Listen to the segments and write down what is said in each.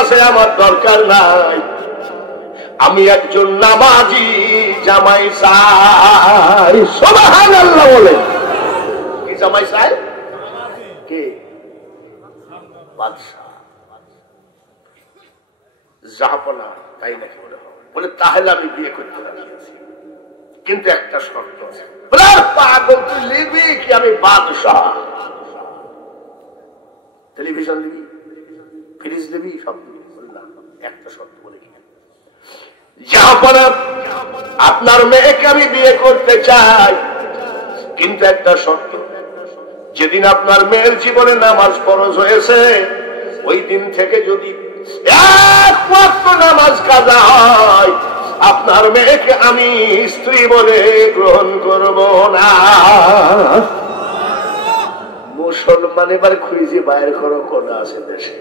আছে আমার দরকার নাই, আমি একজন নামাজি জামাই চাই। সুবহানাল্লাহ বলে। কি জামাই চাই? কে? বাদশা জাহাপনা, তাই নাকি? বলে তাহলে আমি বিয়ে করতে রাজি আছি, কিন্তু একটা শর্ত আছে। বলে পাগল, তুই লিখবি কি আমি বাদশাহ? টেলিভিশন দিবি, ফ্রিজ দিবি, সব দিবি। বললাম একটা শর্ত। বলে কি? জাহাপনা, আপনার মেয়েকে আমি বিয়ে করতে চাই, কিন্তু একটা শর্ত। যেদিন আপনার মেয়ের জীবনে নামাজ ফরজ হয়েছে, ওই দিন থেকে যদি এক ওয়াক্ত নামাজ কাজা হয়, আপনার মেয়েকে আমি স্ত্রী বলে গ্রহণ করব না। মুসলমান এবার খুঁজে বাইর করো কোন আছে দেশে।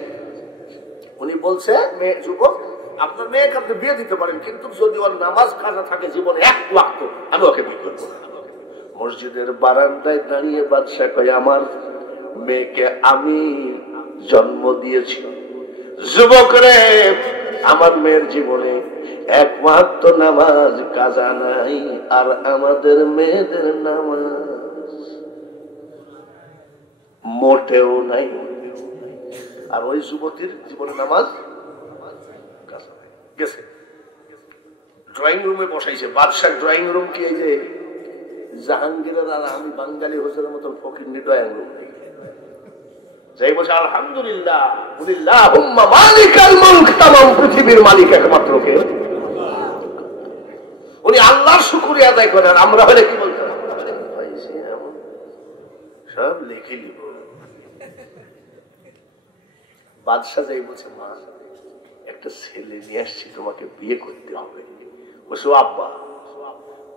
উনি বলছে, মেয়ে যুবক, আপনার মেয়েকে আপনি বিয়ে দিতে পারেন, কিন্তু যদি ওর নামাজ কাজা থাকে জীবনে এক ওয়াক্ত, আমি ওকে বিয়ে করবো না। মসজিদের বারান্দায় দাঁড়িয়ে বাদশা কয়, আমার মেয়েকে আমি জন্ম দিয়েছি। যুবক রে, আমার মেয়ের জীবনে একমাত্র নামাজ কাজা নাই, আর আমাদের মেয়েদের নামাজ মোটেও নাই। আর ওই যুবতীর জীবনে নামাজ কাজা নাই। গেছে ড্রয়িং রুমে বসাইছে। বাদশাহ ড্রয়িং রুম কি এই যে জাহাঙ্গীরের আর আমি বাঙালি হোসেনের মতন ফকির ড্রয়িং রুম নেই। যাই বসে আলহামদুলিল্লাহ, আল্লাহুম্মা মালিকাল মুলক, তামাম পৃথিবীর মালিক একমাত্র কে? উনি আল্লাহর শুকরিয়া আদায় করেন। আমরা হলে কি বলতাম? সব লিখে নিব। বাদশা যাই বলছে, মা একটা ছেলে নিয়ে আসছি, তোমাকে বিয়ে করতে হবে। বলছো, আব্বা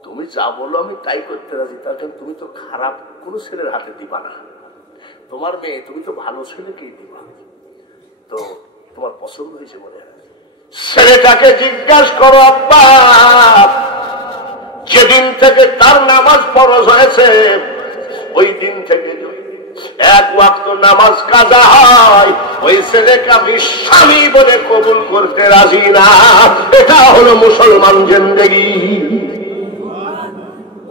তুমি যা বলো আমি তাই করতে রাজি, তার কারণ তুমি তো খারাপ কোন ছেলের হাতে দিবা না। তোমার মেয়ে, তুমি তো ভালো ছেলেকেই দিবা। তো তোমার পছন্দ হয়েছে মনে হয়? ছেলেটাকে জিজ্ঞাসা করো, আব্বা যেদিন থেকে তার নামাজ ফরজ হয়েছে, ওই দিন থেকে এক ওয়াক্ত নামাজ কাজা হয়, ওই ছেলেকে আমি স্বামী বলে কবুল করতে রাজি না। এটা হলো মুসলমান জিন্দেগি।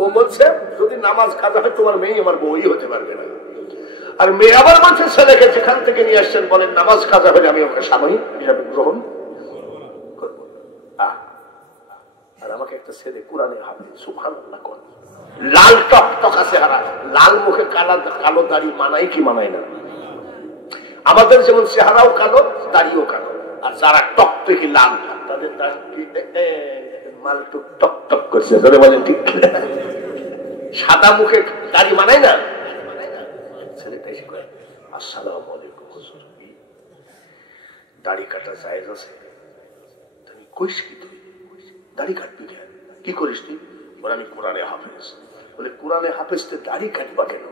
ও বলছে, যদি নামাজ কাজা হয় তোমার মেয়ে আমার বউই হতে পারবে না। আর মেয়ে আবার বলছে, ছেলেকে যেখান থেকে নিয়ে আসছেন বলেন নামাজ কাজা হলে আমি ওকে স্বামী হিসাবে গ্রহণ করব। আর আমাকে একটা ছেলে কোরআনে হাফেজ, সুবহানাল্লাহ কোন লাল টকটকা চেহারা, লাল মুখে কালো দাড়ি মানাই কি মানায় না? আমাদের যেমন চেহারাও কালো, দাড়িও কালো। আর যারা টকটকি লাল, তাদের মাল টক টক করছে, বলেন ঠিক? সাদা মুখে দাড়ি মানায় না। ছেলেটা এসে কয়, আসসালামু আলাইকুম হুজুর, দাড়ি কাটা জায়েজ আছে? তুমি কইস কি? তুই দাড়ি কাটবি কেন? কি করিস তুই? বলে আমি কোরআনে হাফেজ। বলে কোরআনে হাফেজতে দাড়ি কাটবা কেন?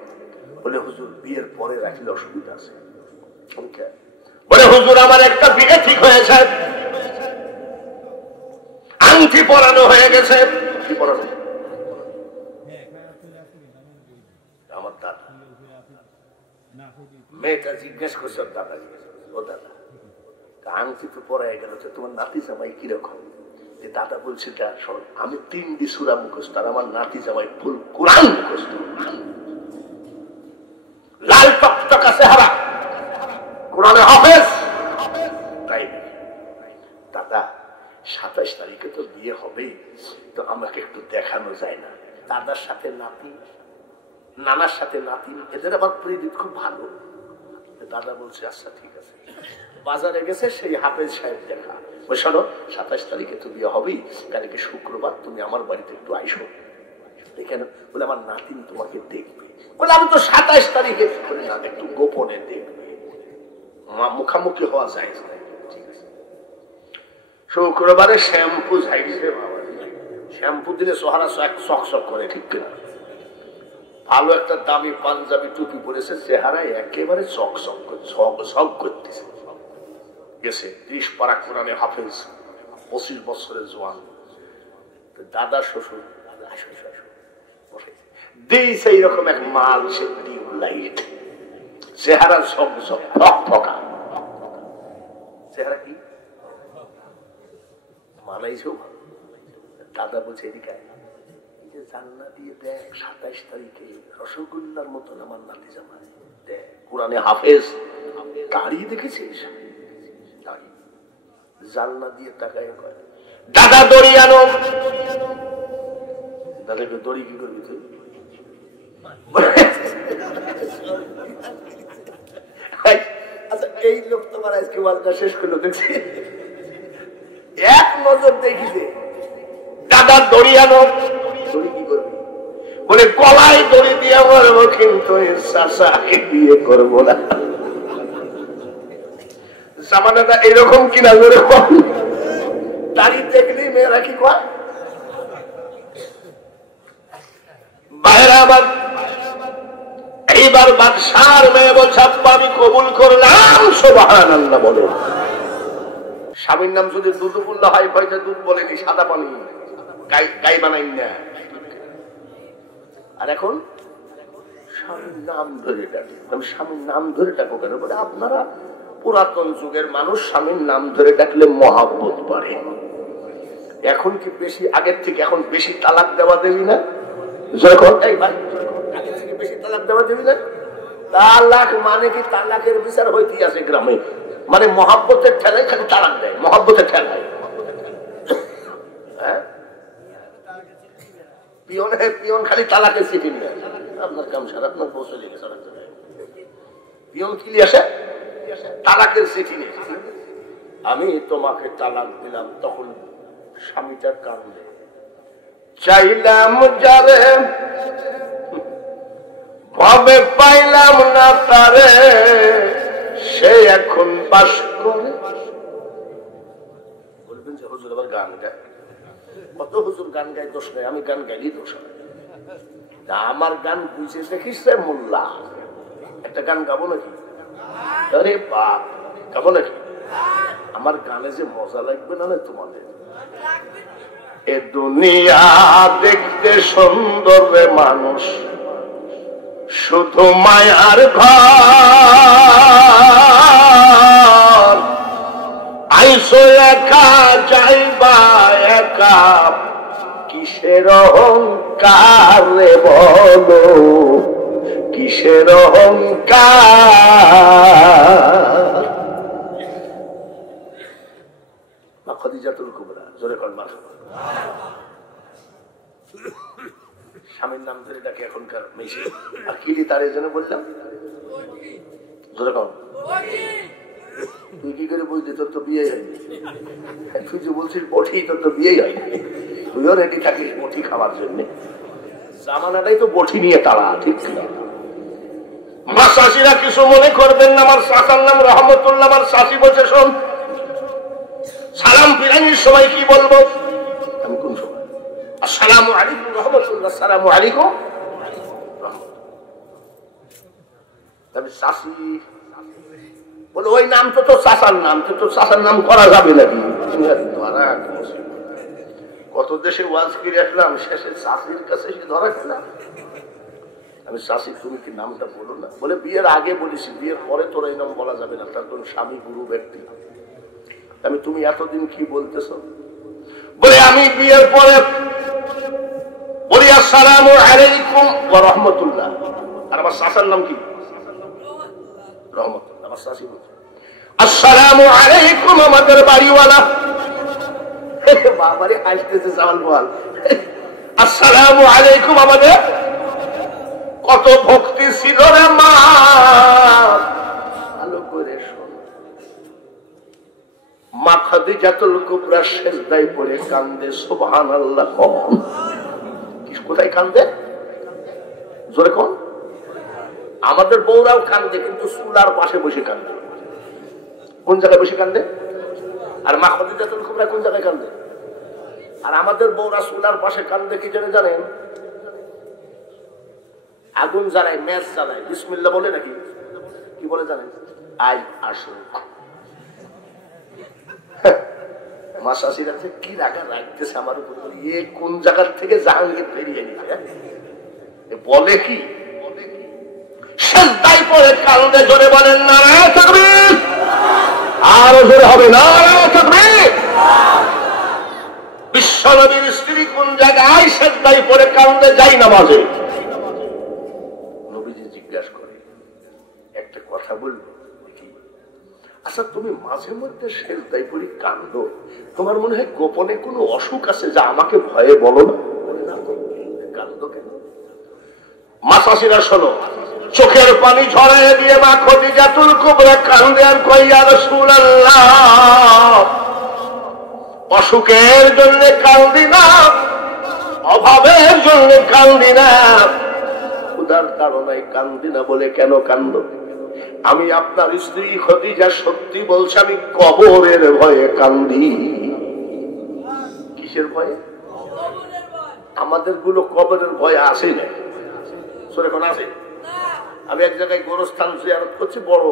বলে হুজুর বিয়ের পরে রাখলে অসুবিধা আছে। বলে হুজুর আমার একটা বিয়ে ঠিক হয়েছে, আংটি পরানো হয়ে গেছে। কি পরানো? আমার দাদা। মেয়েটা জিজ্ঞেস করছে দাদা, ও দাদা আংটি তো পরাই গেল, তোমার নাতি জামাই কিরকম? দাদা বলছে, আমি 3 সূরা মুখস্থ, আর আমার নাতি জামাই ফুল কোরআন মুখস্থ, লাল টকটকা চেহারা, কোরআনে হাফেজ। তাই দাদা 27 তারিখে তো বিয়ে হবে, তো আমাকে একটু দেখানো যায় না? দাদার সাথে নাতি, নানার সাথে নাতি, এদের আবার প্রীতি খুব ভালো। দাদা বলছে আচ্ছা ঠিক আছে। বাজারে গেছে সেই হাফেজ সাহেব দেখা। শোনো 27 তারিখে তো বিয়ে হবেই, কালকে শুক্রবার তুমি আমার বাড়িতে একটু আইসো। কেন? বলে আমার নাতিন তোমাকে দেখবে। বলে আমি তো 27 তারিখে একটু গোপনে দেখবে, মুখামুখি হওয়া যায় না। ঠিক আছে, শুক্রবারে শ্যাম্পু ঝাইছে, বাবা শ্যাম্পু দিলে সোহারা চকচক করে, ঠিক কিনা? ভালো একটা দামি পাঞ্জাবি টুপি পরেছে, চেহারায় একেবারে চকচক করতেছে। গেছে 30 পারা কোরআনে হাফেজ, 25 বছরের জোয়ান। দাদা শ্বশুর দিয়েছে এইরকম এক মাল, সে টিউবলাইট, চেহারা ঝকঝক ফকা। চেহারা কি মানাইছেও ভালো। দাদা বলছে এদিকে জান্না দিয়ে দেখ 27 তারিখে রসগোল্লার মতন আমার নাতি জামাই দেখ, কোরআনে হাফেজ, দাঁড়িয়ে দেখেছিস দাঁড়িয়ে জান্না দিয়ে টাকায় কয় দাদা দড়ি আনো। দাদা একটু দড়ি কি করবি তুই? আচ্ছা এই লোক তোমার আজকে ওয়াজটা শেষ করলো দেখছি, এক নজর দেখিছে দাদা দড়ি আনো। দড়ি কি করবি? বলে গলায় দড়ি দিয়ে মরবো, কিন্তু চাচাকে বিয়ে করবো না। জামানাটা এরকম কিনা করে দাড়ি দেখলি মেয়েরা কি কয়? বাইরে আবার এইবার বাদশার মেয়ে বলছে আব্বা আমি কবুল করলাম, সুবহানাল্লাহ বলে। স্বামীর নাম যদি দুধুবুল্লাহ হয়, হয়তো দুধ বলেনি, সাদা পানি গাই বানাই না। আর এখন স্বামীর নাম ধরে ডাকে। স্বামীর নাম ধরে ডাকো কেন? বলে আপনারা পুরাতন যুগের মানুষ, স্বামীর নাম ধরে ডাকলে মহাব্বত বাড়ে। এখন কি বেশি আগের থেকে এখন বেশি তালাক দেওয়া দেবি না? যখন আগের থেকে বেশি তালাক দেওয়া দেবি না? তালাক মানে কি তালাকের বিচার হইতে আছে গ্রামে, মানে মহাব্বতের ঠেলায় খালি তালাক দেয়, মহাব্বতের ঠেলায়। হ্যাঁ পিয়ন খালি তালাকের চিঠি নিয়ে আপনার কাম সারা, আপনার বউ চলে গেছে। পিয়ন কি নিয়ে আসে? তালাকের চিঠি নিয়ে। আমি তোমাকে তালাক দিলাম, তখন স্বামীটার কান্দে চাইলাম যারে ভাবে পাইলাম না তারে, সে এখন বাস করে। বলবেন যে হুজুর আবার গান গায়। কত হুজুর গান গায়, দোষ নেই, আমি গান গাইলি দোষ হয়। আমার গান বুঝে দেখিস মোল্লা, একটা গান গাবো নাকি? আরে বাপ, গাবো নাকি? আমার গানে যে মজা লাগবে না তোমাদের। এ দুনিয়া দেখতে সুন্দর রে মানুষ, শুধু মায়ার ঘর। আইসো একা যাইবা একা, কিসের অহংকার রে বলো, কিসের অহংকার। খাদিজাতুল কুবরা, জোরে কর মা। স্বামীর নাম ধরে ডাকে এখনকার মেশে। আর কিলি তার এই জন্য বললাম, জোরে কর। তুই কি করে বুঝলি? তোর তো বিয়ে হয়নি। তুই যে বলছিস বটি, তোর তো বিয়েই হয়নি। তুইও রেডি থাকিস বটি খাওয়ার জন্য। জামানাটাই তো বটি নিয়ে তারা, ঠিক না? আমার শাশিরা কিছু মনে করবেন না, আমার শাসার নাম রহমতুল্লাহ। আমার শাশি বলছে শোন, সালাম ফিরানির সময় কি বলবো? আমি কোন সময়? আসসালামু আলাইকুম রহমতুল্লাহ, আসসালামু আলাইকুম। তবে শাশি বলে ওই নাম তো তোর চাচার নাম, তো তোর চাচার নাম করা যাবে নাকি? কত দেশে ওয়াজ করে আসলাম, শেষে শাশির কাছে সে ধরা খেলাম। আমি শাশি তুমি কি নামটা বলো না? বলে বিয়ের আগে বলেছি, বিয়ের পরে তোর এই নাম বলা যাবে না, তার কোন স্বামী গুরু ব্যক্তি। আমি তুমি এতদিন কি বলতেছ? বলে আমি বিয়ের পরে বলি আসসালামু আলাইকুম ওয়া রাহমাতুল্লাহ। আর আমার শাসার নাম কি? রহমতুল্লাহ। আমার শাশি বলছে আসসালামু আলাইকুম আমাদের বাড়িওয়ালা। বাবারে হাসতেছে জামান বল, আসসালামু আলাইকুম আমাদের। কত ভক্তি ছিল রে মা, ভালো করে শোন। মা খাদিজাতুল কুবরা সেজদায় পড়ে কান্দে, সুবহানাল্লাহ। কোথায় কান্দে? জোরে কোন? আমাদের বউরাও কান্দে, কিন্তু চুলার পাশে বসে কান্দে। কোন জায়গায় বসে কান্দে? আর মা খাদিজাতুল কুবরা কোন জায়গায় কান্দে? আর আমাদের বউরা চুলার পাশে কান্দে কি জন্য জানেন? আগুন জ্বালায়, ম্যাচ জ্বালায়, বিসমিল্লাহ বলে নাকি কি বলে জানেন? আজ আসো। মা শাশিরা কি রাখা রাখতেছে আমার উপর, এ কোন জায়গার থেকে জাহাঙ্গীর বেরিয়ে নিতে বলে কি? সেজদায় পড়ে কান্দে, জোরে বলেন নারায়ে তাকবীর। আরো জোরে হবে নারায়ে তাকবীর। বিশ্বনবীর স্ত্রী কোন জায়গায় সেজদায় পড়ে কান্দে যাই নামাজে। নবীজি জিজ্ঞাসা করে, একটা কথা বলবো, আচ্ছা তুমি মাঝে মধ্যে সেজদায় পড়ে কান্দো, তোমার মনে হয় গোপনে কোনো অসুখ আছে যা আমাকে ভয়ে বলো না? কান্দো কেন? মাসাসিরা শোনো, চোখের পানি ঝরাইয়া দিয়ে মা খদিজাতুল কুবরা কান্দে আর কই, ইয়া রাসূলুল্লাহ, অসুখের জন্য কান্দি না, অভাবের জন্য কান্দি না, ক্ষুধার কারণে কান্দি না। বলে কেন কান্দো? আমি আপনার স্ত্রী খদিজা সত্যি বলছে, আমি কবরের ভয়ে কান্দি। কিসের ভয়ে? আমাদের গুলো কবরের ভয়ে আসে না, এখন আছে। আমি এক জায়গায় গোরস্থান জিয়ারত করছি, বড়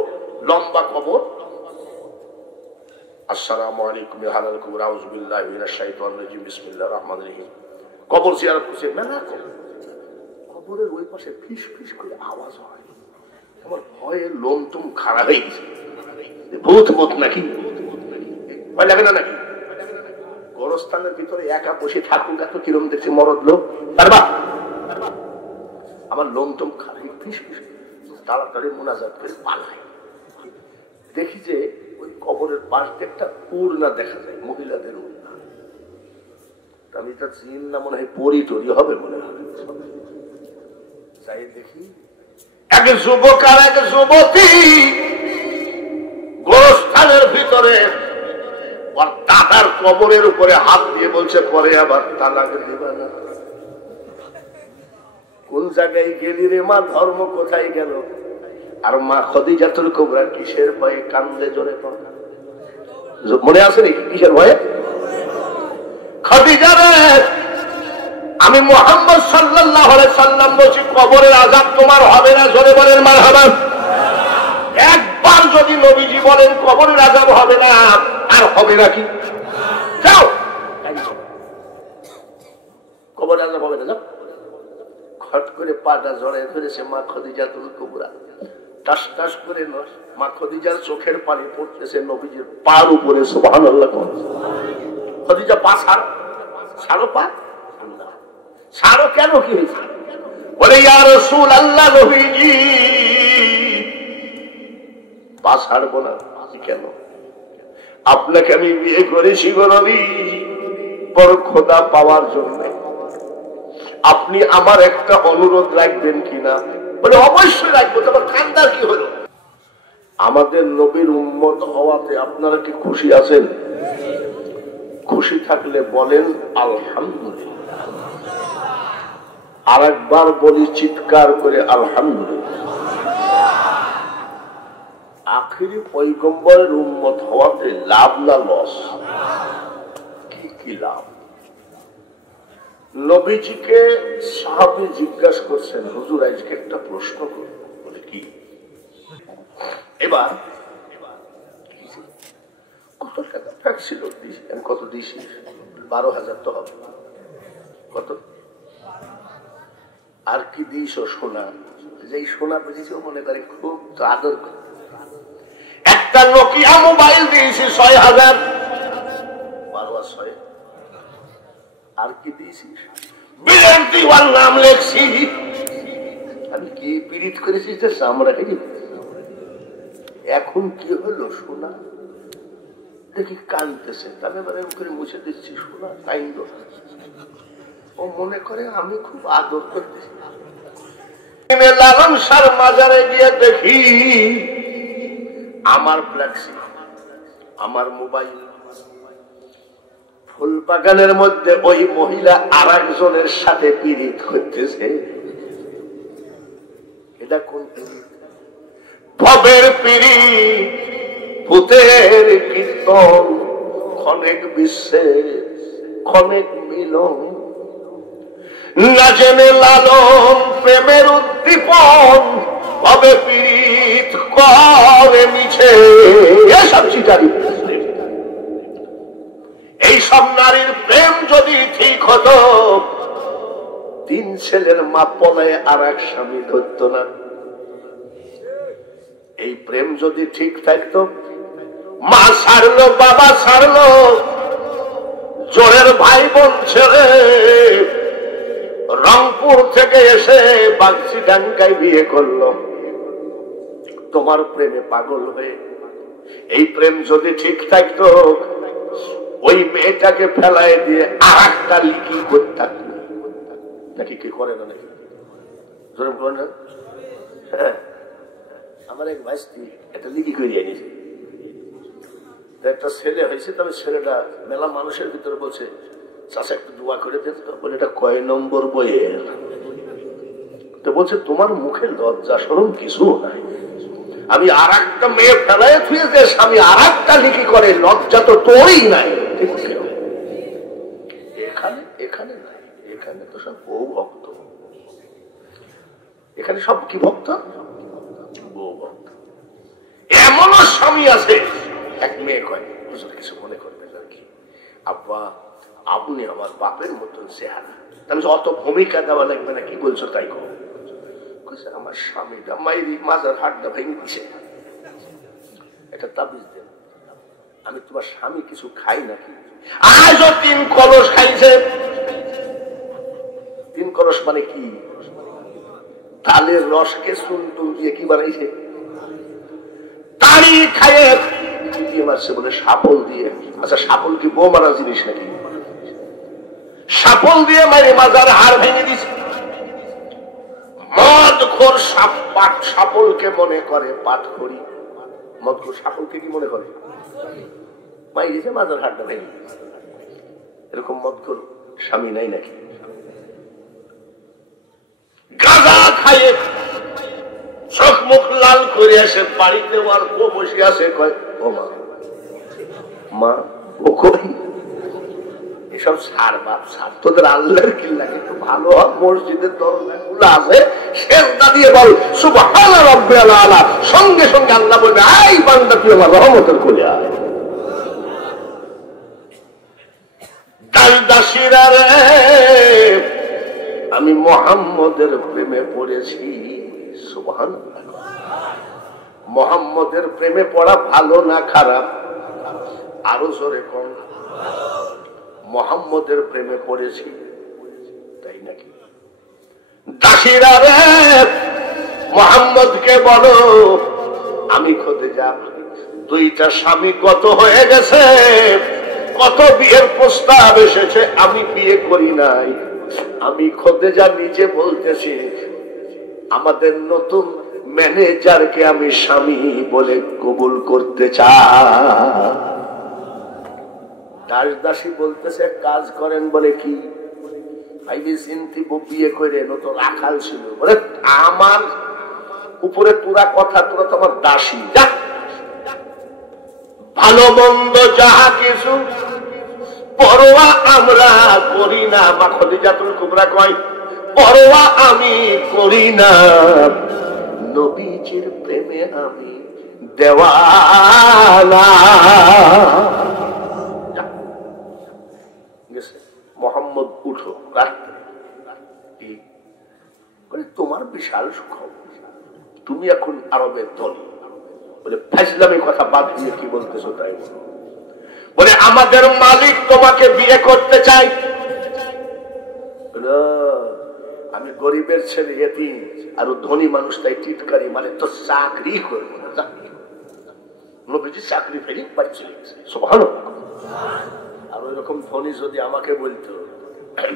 লম্বা কবর। আসসালামু আলাইকুম হালাল কুবর আউযু বিল্লাহি মিনাশ শাইতানির রাজিম বিসমিল্লাহির রহমানির রহিম। কবর জিয়ারত করছি, মেলা কবরের ওই পাশে ফিস ফিস করে আওয়াজ হয়। আমার ভয়ে লোম তুম খাড়া হয়ে গেছে, ভূত ভূত নাকি, ভয় লাগে না নাকি? গোরস্থানের ভিতরে একা বসে থাকুক, এত কিরম দেখছি মরদ লোক, পারবা? আমার লোম তুম খাড়া, ফিস ফিস তাড়াতাড়ি মুনাজাত করে পালায়। দেখি যে ওই কবরের পাশ দিয়ে একটা উড়না দেখা যায়, মহিলাদের উড়না। আমি তা চিন না, মনে হয় পরি টরি হবে মনে হয়। যাই দেখি এক যুবক আর এক যুবতী গোরস্থানের ভিতরে ওর দাদার কবরের উপরে হাত দিয়ে বলছে, পরে আবার তালাক দিবা না। কোন জায়গায় গেলি রে মা, ধর্ম কোথায় গেল? আর মা খদিজাতুল কুবরা কিসের ভয়ে কান্দে জোরে পড়ে? মনে আছে নাকি কিসের ভয়ে? খদিজা রে, আমি মুহাম্মদ সাল্লাল্লাহু আলাইহি সাল্লাম বলছি, কবরের আযাব তোমার হবে না। জোরে বলেন মারহাবা। একবার যদি নবীজি বলেন কবরের আযাব হবে না, আর হবে নাকি? যাও, কবরের আযাব হবে না, যাও। খট করে পাটা জড়ায় ধরেছে মা খদিজাতুল কুবরা, টাস টাস করে মা খদিজার চোখের পানি পড়তেছে নবীজির পার উপরে। সুবহানাল্লাহ। খদিজা পা ছাড়ো, ছাড়ো পা। ছাড়ো কেন, কি হয়েছে? বলে, ইয়া রাসূলুল্লাহ, নবীজি পা ছাড়বো না। কেন? আপনাকে আমি বিয়ে করেছি গো নবী, বড় খোদা পাওয়ার জন্য। আপনি আমার একটা অনুরোধ রাখবেন কিনা? বলে, অবশ্যই রাখবো। তোমার কান্দার কি হলো? আমাদের নবীর উম্মত হওয়াতে আপনারা কি খুশি আছেন? খুশি থাকলে বলেন আলহামদুলিল্লাহ। আর একবার বলি চিৎকার করে আলহামদুলিল্লাহ। আখিরি পয়গম্বরের উম্মত হওয়াতে লাভ না লস? কি কি লাভ? নবীজিকে সাহাবী জিজ্ঞাসা করছেন, হুজুর আজকে একটা প্রশ্ন করব। বলে, কি? এবার কত টাকা ফ্যাক্সিল দিয়েছি? আমি কত দিয়েছি? 12,000 তো হবে। কত? আর কি দিয়েছ? সোনা। যেই সোনা পেয়েছি মনে করে খুব তো আদর করে। একটা নোকিয়া মোবাইল দিয়েছি 6,000। 12 আর 6। আর কি দিয়েছিস? বিলেন্টি ওয়ার নাম লেখছি। আমি কি পীড়িত করেছি যে চামড়া খেয়ে? এখন কি হলো? সোনা দেখি কানতেছে, তাহলে এবারে করে মুছে দিচ্ছি সোনা। তাই ও মনে করে আমি খুব আদর করতেছি। লালন সার মাজারে গিয়ে দেখি আমার ফ্ল্যাক্সি, আমার মোবাইল, ফুল বাগানের মধ্যে ওই মহিলা আর একজনের সাথে পীড়িত করতেছে। এটা কোন পীড়িত? ভবের পীড়িত, ভূতের কীর্তন, ক্ষণেক বিচ্ছেদ, ক্ষণেক মিলন, না জেনে লালন প্রেমের উদ্দীপন, ভবে পীড়িত করে মিছে। এসব চিটারি। এইসব নারীর প্রেম যদি ঠিক হতো, 3 ছেলের মা পলায় আর এক স্বামী ধরত না। এই প্রেম যদি ঠিক থাকতো, মা ছাড়লো, বাবা ছাড়লো, জোরের ভাই বলছে রংপুর থেকে এসে বাগচিডাঙ্গায় বিয়ে করলো তোমার প্রেমে পাগল হয়ে। এই প্রেম যদি ঠিক থাকতো ওই মেয়েটাকে ফেলাই দিয়ে আর একটা লিকি করতাম নাকি? কি করে না নাকি? হ্যাঁ, আমার এক ভাই একটা লিকি করে এনেছে, একটা ছেলে হয়েছে। তবে ছেলেটা মেলা মানুষের ভিতরে বলছে চাচা একটু দোয়া করে দেন তো। বলে এটা কয় নম্বর বইয়ের? তো বলছে তোমার মুখে লজ্জা শরম কিছু নাই। আমি আর একটা মেয়ে ফেলাই থুয়ে যে স্বামী আর একটা লিখি করে, লজ্জা তো তোরই নাই। এখানে এখানে নাই, এখানে তো সব বউ ভক্ত। এখানে সব কি ভক্ত? বউ ভক্ত। এমনও স্বামী আছে, এক মেয়ে কয় হুজুর কিছু মনে করবেন আর কি, আব্বা আপনি আমার বাপের মতন চেহারা। আমি অত ভূমিকা দেওয়া লাগবে না, কি বলছো তাই কো। আমার স্বামীটা মাইরি মাজার হাটটা ভেঙে দিছে, এটা তাবিজ দেন। আমি তোমার স্বামী কিছু খাই নাকি? আজও 3 কলস খাইছে। 3 কলস মানে কি? তালের রসকে সুন্দর দিয়ে কি বানাইছে? তাড়ি খাইয়ে দিয়ে মারছে বলে সাপল দিয়ে। আচ্ছা সাপল কি বউ মারা জিনিস নাকি? সাপল দিয়ে মারি মাজার হাড় ভেঙে দিছে। মদখোর সাপলকে মনে করে পাটখড়ি। মদখোর সাপলকে কি মনে করে? মাই দিছে মাজার হাড়টা ভেঙে। এরকম মদখোর স্বামী নাই নাকি? গাঁজা খাইয়ে চোখ মুখ লাল করে আসে বাড়িতে, আর ও বসে আছে কয় ও মা মা ও কই? এসব সার বাপ সার, তোদের আল্লাহর কি লাগে? একটু ভালো মসজিদের দরজাগুলো আছে, সেজদা দিয়ে বল সুবহানা রাব্বিয়াল আলা। সঙ্গে সঙ্গে আল্লাহ বলবে এই বান্দা তুই আমার রহমতের কোলে আয়। দাসদাসীরা রে, আমি মুহাম্মদের প্রেমে পড়েছি। সুবহানাল্লাহ। মুহাম্মদের প্রেমে পড়া ভালো না খারাপ? আরো জোরে কোন? মুহাম্মদের প্রেমে পড়েছি, তাই নাকি? দাসীরা রে, মুহাম্মদকে বলো আমি খোদেজা, 2টা স্বামী কত হয়ে গেছে, কত বিয়ের প্রস্তাব এসেছে, আমি বিয়ে করি নাই। আমি খোদেজা নিজে বলতেছি আমাদের নতুন ম্যানেজারকে আমি স্বামী বলে কবুল করতে চাই। দাসদাসী বলতেছে কাজ করেন বলে কি? ভাইবি চিন্তি বিয়ে করে নতুন রাখাল ছিল বলে আমার উপরে তোরা কথা, তোরা তো আমার দাসী। যা ভালো মন্দ যাহা কিছু পরোয়া আমরা করি না। মা খদিজাতুল কুবরা কয় পরোয়া আমি করি না, নবীজির প্রেমে আমি দেওয়ানা। মোহাম্মদ উঠো, তোমার বিশাল সুখ, তুমি এখন আরবের ধনী। বলে ফাজলামি কথা বাদ দিয়ে কি বলতেছো তাই বলে আমাদের মালিক তোমাকে বিয়ে করতে চাই। আমি গরিবের ছেলে এতিম, আর ধনী মানুষ তাই টিটকারি মানে তো চাকরি করবো না। নবীজি চাকরি ফেরি বাড়ি চলে গেছে। সুবহানাল্লাহ। আর ওই রকম ধনী যদি আমাকে বলতো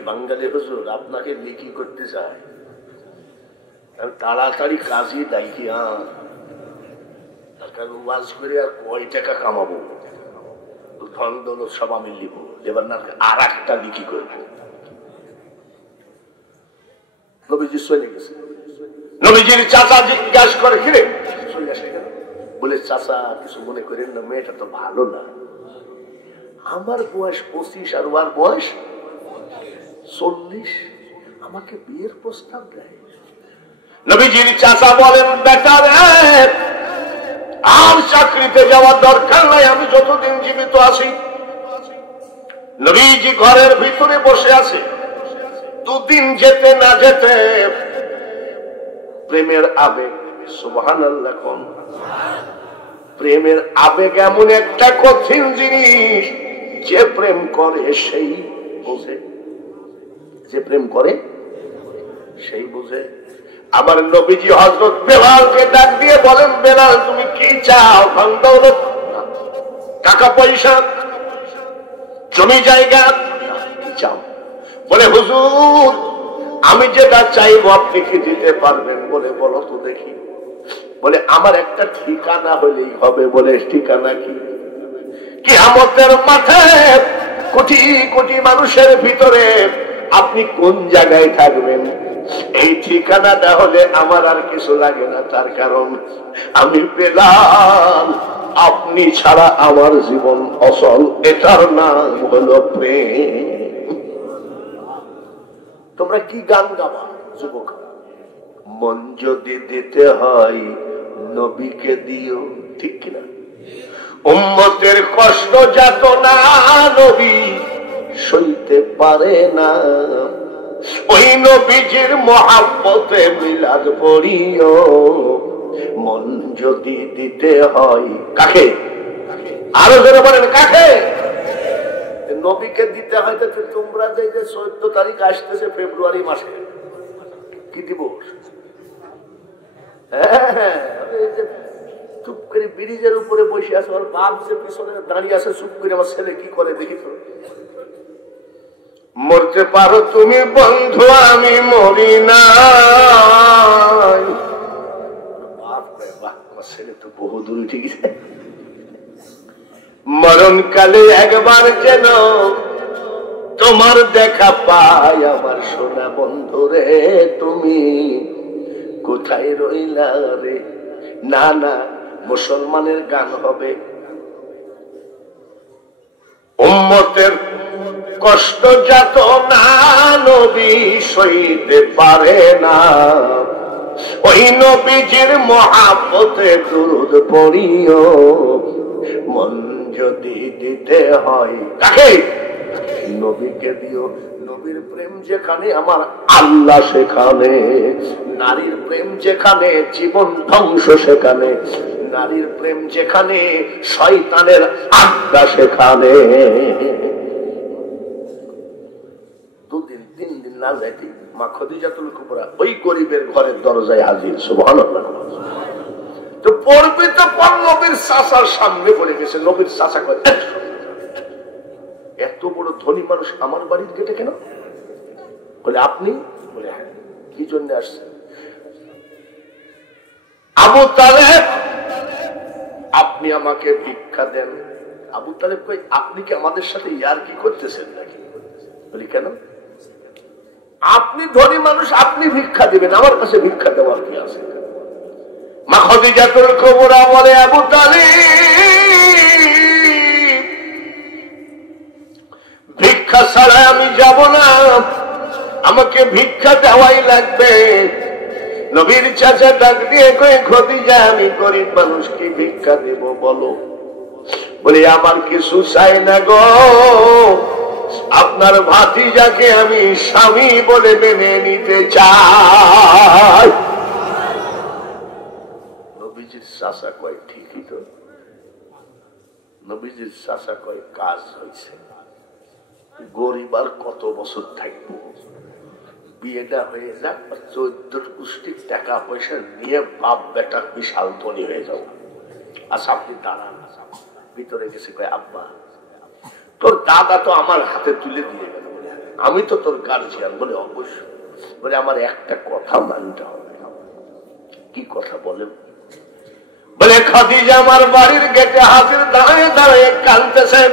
বাঙালি হুজুর আপনাকে লিকি করতে চাই, তাড়াতাড়ি কাজই ডাইকি ওয়াজ করে আর কয় টাকা কামাবো, ধন দৌলত সব আমি লিব, এবার না আর একটা লিকি করবো। নবীজি চলে গেছে। নবীজির চাচা জিজ্ঞাসা করে কিরে চলে আসে কেন? বলে চাচা কিছু মনে করেন না, মেয়েটা তো ভালো না। আমার বয়স 25 আর ওর বয়স 40, আমাকে বিয়ের প্রস্তাব দেয়। নবীজির চাচা বলেন বেটা রে, আর চাকরিতে যাওয়ার দরকার নাই, আমি যতদিন জীবিত আছি। নবীজি ঘরের ভিতরে বসে আছে। 2 দিন যেতে না যেতে প্রেমের আবেগ, সুবহানাল্লাহ কোন? প্রেমের আবেগ এমন একটা কঠিন জিনিস, যে প্রেম করে সেই বোঝে, যে প্রেম করে সেই বোঝে। আমার নবীজি হযরত বেলালকে ডাক দিয়ে বলেন, বেলাল তুমি কি চাও? ধন দৌলত, টাকা পয়সা, জমি জায়গা, কি চাও? বলে হুজুর আমি যেটা চাইবো আপনি কি দিতে পারবেন? বলে বলো তো দেখি। বলে আমার একটা ঠিকানা হলেই হবে। বলে ঠিকানা কি? কিয়ামতের মাথায় কোটি কোটি মানুষের ভিতরে আপনি কোন জায়গায় থাকবেন, এই ঠিকানাটা হলে আমার আর কিছু লাগে না। তার কারণ আমি বেলাল, আপনি ছাড়া আমার জীবন অচল। এটার নাম হলো প্রেম। তোমরা কি গান গাবা যুবক? মন যদি দিতে হয় নবীকে দিও, ঠিক কিনা? উম্মতের কষ্ট যাতনা নবী সইতে পারে না, ওই নবীজির মহব্বতে মিলাদ পড়িও। মন যদি দিতে হয় কাকে? আরো জোরে বলেন কাকে? নবীকে দিতে হয়। তো তোমরা যে 14 তারিখ আসতেছে ফেব্রুয়ারি মাসে, কি দিবস? হ্যাঁ, চুপ করে ব্রিজের উপরে বসে আছে, ওর বাপ যে পিছনে দাঁড়িয়ে আছে চুপ করে, আমার ছেলে কি করে দেখি তো। মরতে পারো তুমি বন্ধু, আমি মরি না। বাপ বাহ, আমার ছেলে তো বহু দূর উঠে গেছে। মরণকালে একবার যেন তোমার দেখা পাই আমার সোনা বন্ধু রে, তুমি কোথায় রইলা রে? না না, মুসলমানের গান হবে। উম্মতের কষ্ট যত না নবী সইতে পারে না, ওই নবীজির মহব্বতে দুরূদ পড়িও। মন যদি দিতে হয় কাকে? নবীকে দিও। নবীর প্রেম যেখানে আমার আল্লাহ সেখানে, নারীর প্রেম যেখানে জীবন ধ্বংস সেখানে, নারীর প্রেম যেখানে শয়তানের আড্ডা সেখানে। দুদিন 3 দিন না যাইতে মা খাদিজাতুল কুবরা ওই গরিবের ঘরের দরজায় হাজির। সুবহানাল্লাহ। তো পড়বে তো পর নবীর চাচার সামনে পড়ে গেছে। নবীর চাচা কয়, এত বড় ধনী মানুষ আমার বাড়ির গেটে কেন? বলে আপনি? বলে হ্যাঁ। কি জন্য আসছেন? আবু তালেব আপনি আমাকে ভিক্ষা দেন। আবু তালেব কই, আপনি কি আমাদের সাথে ইয়ারকি করতেছেন নাকি? বলি কেন? আপনি ধনী মানুষ, আপনি ভিক্ষা দিবেন, আমার কাছে ভিক্ষা দেওয়ার কি আছে? মা খাদিজাতুল কুবরা বলে, আবু তালিব ভিক্ষা ছাড়া আমি যাব না, আমাকে ভিক্ষা দেওয়াই লাগবে। নবীর চাচা ডাক দিয়ে কয়ে, খাদিজা আমি গরিব মানুষ, কি ভিক্ষা দেব বলো? বলে আমার কিছু চাই না গো, আপনার ভাতিজাকে আমি স্বামী বলে মেনে নিতে চাই। নবীজির চাচা কয়, ঠিকই তো। নবীজির চাচা কয়, কাজ হয়েছে। গরিব আর কত বছর থাকবো, বিয়েটা হয়ে যাক, 14 গোষ্ঠীর টাকা পয়সা নিয়ে বাপ বেটা বিশাল ধনী হয়ে যাও। আচ্ছা আপনি দাঁড়ান। ভিতরে গেছে, কয় আব্বা তোর দাদা তো আমার হাতে তুলে দিয়ে গেল, আমি তো তোর গার্জিয়ান। বলে অবশ্যই। বলে আমার একটা কথা মানতে হবে। কি কথা বলেন? বলে খাদিজা আমার বাড়ির গেটে হাজির, দাঁড়িয়ে দাঁড়িয়ে কাঁদতেছে।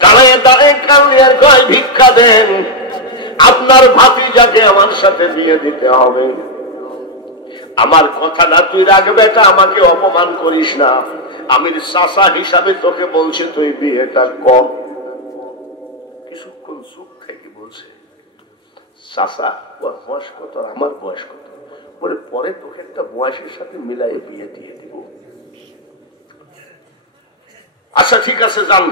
দাঁড়িয়ে দাঁড়িয়ে কাঁদিয়ে কয়, ভিক্ষা দেন, আপনার ভাতিজাকে আমার সাথে বিয়ে দিতে হবে। আমার কথাটা তুই রাখবে, এটা আমাকে অপমান করিস না। আমি চাচা হিসাবে তোকে বলছি, তুই বিয়েটা কর। কিছুক্ষণ চুপ থেকে বলছে, চাচা ওর বয়স কত আর আমার বয়স কত? বলে পরে তোকে একটা বয়সের সাথে মিলাই বিয়ে দিয়ে দিব। আচ্ছা ঠিক আছে, জান,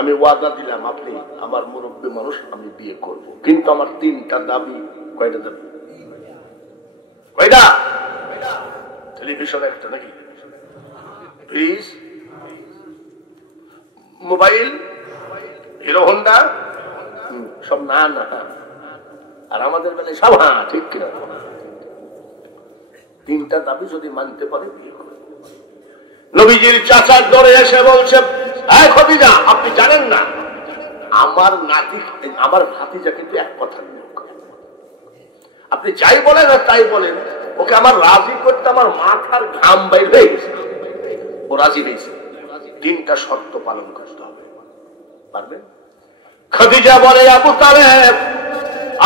আমি ওয়াদা দিলাম, আপনি আমার মুরব্বী মানুষ, আমি বিয়ে করব, কিন্তু আমার 3টা দাবি। কয়টা দাবি? কয়টা? টেলিভিশন একটা নাকি? প্লিজ মোবাইল, হিরো হোন্ডা, সব না না। আর আমাদের বেলায় সব হ্যাঁ ঠিক কিনা। তিনটা দাবি যদি মানতে পারে বিয়ে করে। নবীজির চাচার দরে এসে বলছে, এই খদিজা, আপনি জানেন না আমার নাতি, আমার ভাতিজা কিন্তু এক কথার লোক। আপনি যাই বলেন আর তাই বলেন, ওকে আমার রাজি করতে আমার মাথার ঘাম বাইর হয়ে গেছে। ও রাজি হয়েছে, তিনটা শর্ত পালন করতে হবে। পারবেন? খদিজা বলে, আবু তালেব,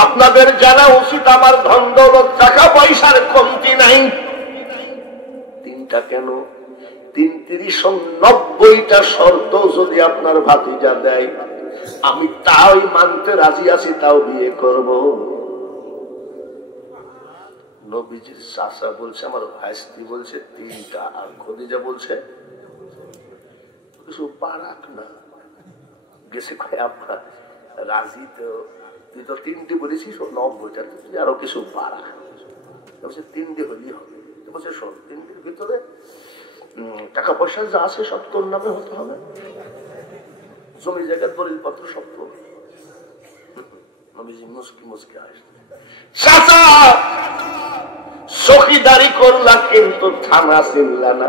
আপনাদের জানা উচিত আমার ধন দৌলত টাকা পয়সার কমতি নাই। তিনটা কেন? ৩৯টা শর্ত যদি আপনার ভাতিজা দেয়, আমি তাই মানতে রাজি আছি, তাও বিয়ে করব। নবীজির চাচা বলছে, আমার ভাইস্তি বলছে তিনটা, আর খদিজা বলছে কিছু বাড়াক না। গেছে কয় আপনার রাজি তো, তুই তো তিনটে বলেছিস, ৯০টা, তুই আরো কিছু বাড়া। বলছে তিনটে হলেই হবে। বলছে শোন, তিনটের ভিতরে টাকা পয়সা যা আছে সব তোর নামে হতে হবে, জমি জায়গার দলিল পত্র সব তোর। নবীজি মুস্কি মুস্কি আসছে, চাচা চৌকিদারি করলা কিন্তু থানা চিনলা না,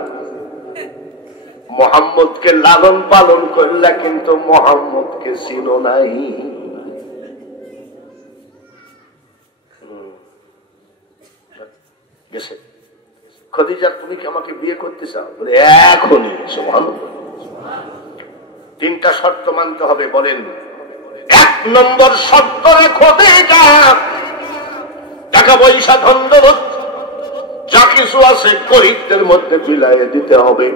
মোহাম্মদকে লালন পালন করলা কিন্তু মোহাম্মদকে চিনো নাই। গেছে খদিজা, তুমি কি আমাকে বিয়ে করতে চাও? বলে এখনই। তিনটা শর্ত মানতে হবে। বলেন, ১ নম্বর শর্ত খদিজা, টাকা পয়সা ধন দৌলত যা কিছু আছে গরীবদের মধ্যে বিলাইয়ে দিতে হবে।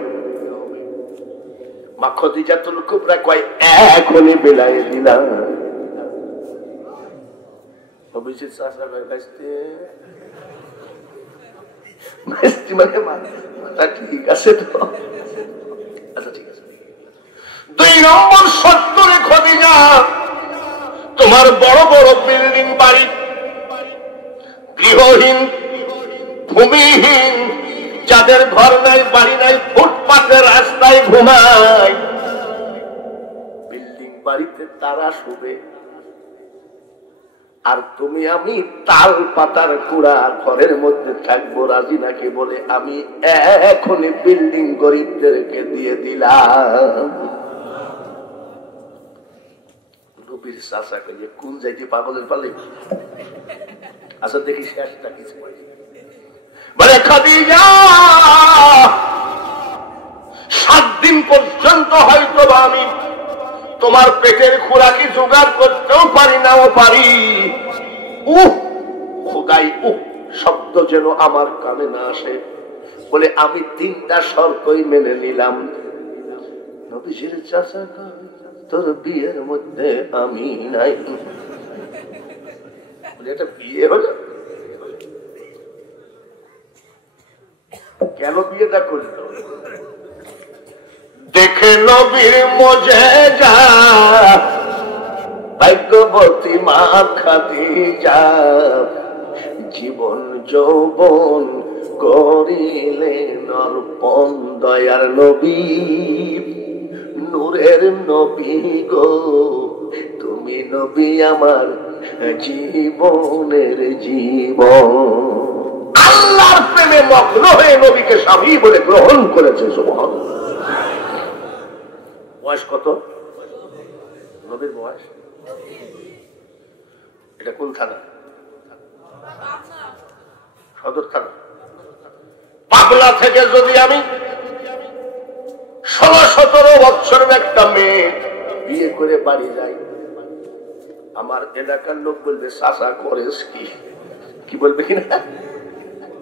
মা খদিজাতুল কুবরা কয় এখনই বিলাইয়ে দিলাম। অভিজিৎ চাচা কয় ভাইস্তে, ঠিক আছে তো, আচ্ছা ঠিক আছে। ২ নম্বর শর্ত খদিজা, তোমার বড় বড় বিল্ডিং বাড়ি, গৃহহীন ভূমিহীন, যাদের ঘর নাই বাড়ি নাই, ফুটপাতে রাস্তায় ঘুমায়, বিল্ডিং বাড়িতে তারা শুবে, আর তুমি আমি তাল পাতার কুড়া ঘরের মধ্যে থাকবো, রাজি নাকি? বলে আমি এখনই বিল্ডিং গরিবদেরকে দিয়ে দিলাম। নবীর চাচা কইছে, কোন যাইতে পাগলের পালে? আচ্ছা দেখি শেষটা কিছু বলে, খাদিজা 7 দিন পর্যন্ত হয়তো আমি তোমার পেটের খোরাকি জোগাড় করতেও পারি নাও পারি। খোদাই শব্দ যেন আমার কানে না আসে। বলে আমি 3টা শর্তই মেনে নিলাম। নবীজির চাচা তোর বিয়ের মধ্যে আমি নাই। বলে এটা বিয়ে হলো? কেন বিয়েটা করলো? দেখে নবীর মুজিজা, ভাগ্যবতী মা খাদিজা, জীবন যৌবন করিলেন অর্পণ। দয়ার নবী, নূরের নবী গো, তুমি নবী আমার জীবনের জীবন। আল্লাহর প্রেমে মগ্ন হয়ে নবীকে স্বামী বলে গ্রহণ করেছে। সুবহানাল্লাহ। বয়স কত নবীর? বয়স এটা কোন থানা? সদর থানা। পাগলা থেকে যদি আমি 16-17 বছরের একটা মেয়ে বিয়ে করে বাড়ি যাই, আমার এলাকার লোক বলবে চাচা করেস কি বলবে কিনা।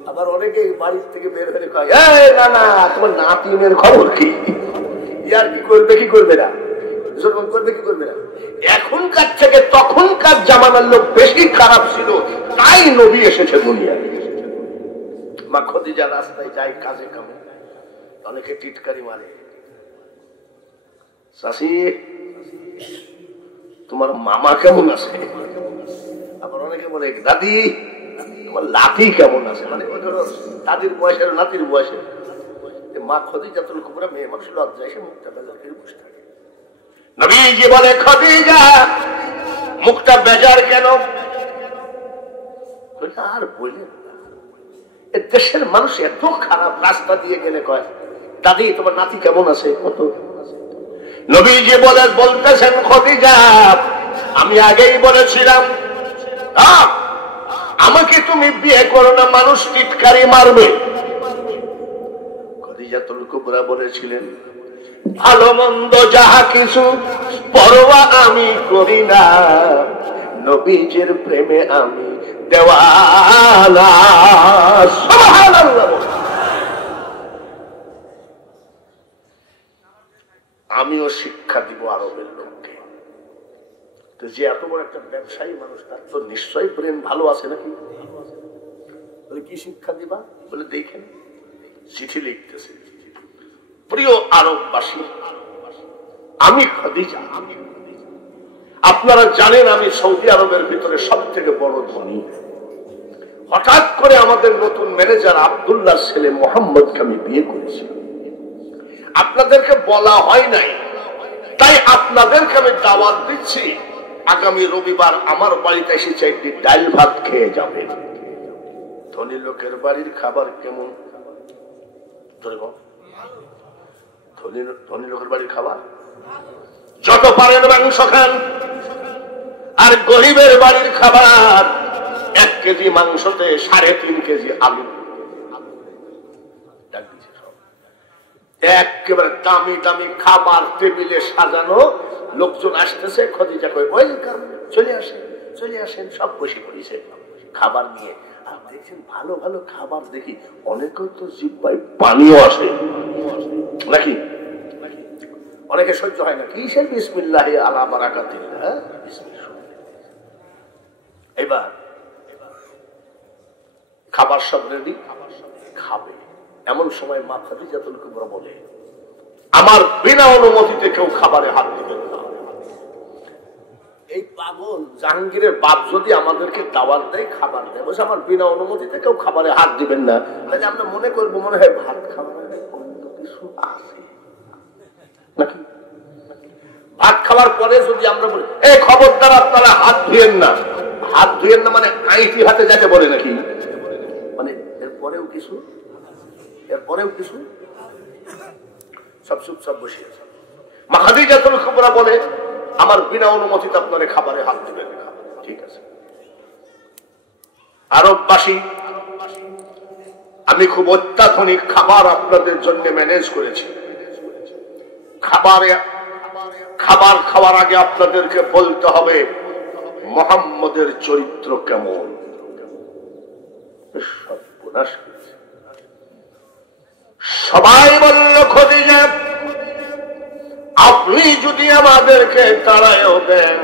আবার অনেকে বাড়ির থেকে বের হয়ে কয়, না না তোমার নাতিনের খবর কি? ইয়ার কি করবে কি করবে না, করবে কি করবে না। এখনকার থেকে তখনকার জামানার লোক বেশি খারাপ ছিল, তাই নবী এসেছে দুনিয়ায়। মা খদিজা রাস্তায় যায় কাজে কামে, অনেকে টিটকারি মারে, চাচি তোমার মামা কেমন আছে? আবার অনেকে বলে দাদি তোমার লাঠি কেমন আছে? মানে দাদির বয়সের নাতির বয়সে। মা খদিজাতুল কুবরা মেয়ে মানুষ লজ্জায় সে মুখটা বেজার করে বসে থাকে। নবীজি বলে, খাদিজা মুখটা বেজার কেন? আর বললেন না, দেশের মানুষ এত খারাপ, রাস্তা দিয়ে গেলে কয়, দাদি তোমার নাতি কেমন আছে? কত নবীজি বলতেছেন, খাদিজা আমি আগেই বলেছিলাম আমাকে তুমি বিয়ে করো না, মানুষ টিটকারি মারবে। খাদিজাতুল কুবরা বলেছিলেন, ভালো মন্দ যাহা কিছু পরোয়া আমি করি না, নবীজির প্রেমে আমি দেওয়ানা। সুবহানাল্লাহ। আমিও শিক্ষা দিব আরবের লোককে। তো যে এত বড় একটা ব্যবসায়ী মানুষ, তার তো নিশ্চয়ই প্রেম ভালো আছে নাকি? বলে কি শিক্ষা দিবা? বলে দেখেন, চিঠি লিখতেছে, প্রিয় আরববাসী, আমি খাদিজা, আপনারা জানেন আমি সৌদি আরবের ভিতরে সব থেকে বড় ধনী। হঠাৎ করে আমাদের নতুন ম্যানেজার আব্দুল্লাহর ছেলে মোহাম্মদকে আমি বিয়ে করেছি। আপনাদেরকে বলা হয় নাই, তাই আপনাদেরকে আমি দাওয়াত দিচ্ছি, আগামী রবিবার আমার বাড়িতে এসে চাইটি ডাল ভাত খেয়ে যাবেন। ধনী লোকের বাড়ির খাবার কেমন? ধনী লোকের বাড়ির খাবার যত পারেন মাংস খান, আর গরিবের বাড়ির খাবার 1 কেজি মাংসতে 3.5 কেজি আলু। একেবারে দামি দামি খাবার টেবিলে সাজানো, লোকজন আসতেছে, খাদিজা কই ওয়েলকাম, চলে আসেন চলে আসেন, সব বসে পড়েছে খাবার নিয়ে। আর দেখছেন ভালো ভালো খাবার দেখি অনেকের তো জিহ্বায় পানিও আসে নাকি, অনেকে সহ্য হয় না। কিসের বিসমিল্লাহ আলা বারাকাতিল্লাহ। এবার খাবার সব রেডি, খাবে। এমন সময় মা খাদিজাতুল কুবরা বলে, আমার বিনা অনুমতিতে কেউ খাবারে হাত দিবেন না। এই পাগল জাহাঙ্গীরের বাপ যদি আমাদেরকে দাওয়াত দেয়, খাবার দেয়, বলছে আমার বিনা অনুমতিতে কেউ খাবারে হাত দিবেন না, তাহলে আমরা মনে করবো মনে হয় ভাত খাবারে অন্য কিছু আছে নাকি। ভাত খাওয়ার পরে যদি আমরা বলি, এই খবরদার আপনারা হাত ধুয়েন না, হাত ধুয়েন না মানে আইটি হাতে যাকে বলে নাকি, মানে এরপরেও কিছু সব চুপচাপ বসে আছে। মা খাদিজাতুল কুবরা বলে, আমার বিনা অনুমতিতে আপনারা খাবারে হাত দিবেন না। ঠিক আছে। আরববাসী, আমি খুব অত্যাধুনিক খাবার আপনাদের জন্য ম্যানেজ করেছি। খাবার খাওয়ার আগে আপনাদেরকে বলতে হবে মুহাম্মদের চরিত্র কেমন। সবাই বলল, খাদিজা আপনি যদি আমাদেরকে তাড়ায়ও দেন,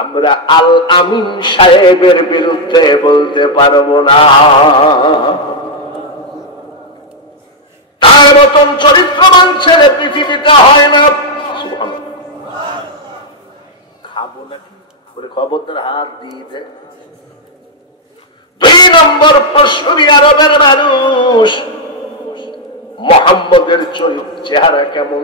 আমরা আল আমিন সাহেবের বিরুদ্ধে বলতে পারবো না। তার মতন চরিত্রবান ছেলে পৃথিবীতে হয় না। খাবো নাকি বলে খবরদার হাত দিয়ে দেয়। 2 নম্বর প্রশ্ন, আরবের মানুষ মুহাম্মদের চেহারা কেমন?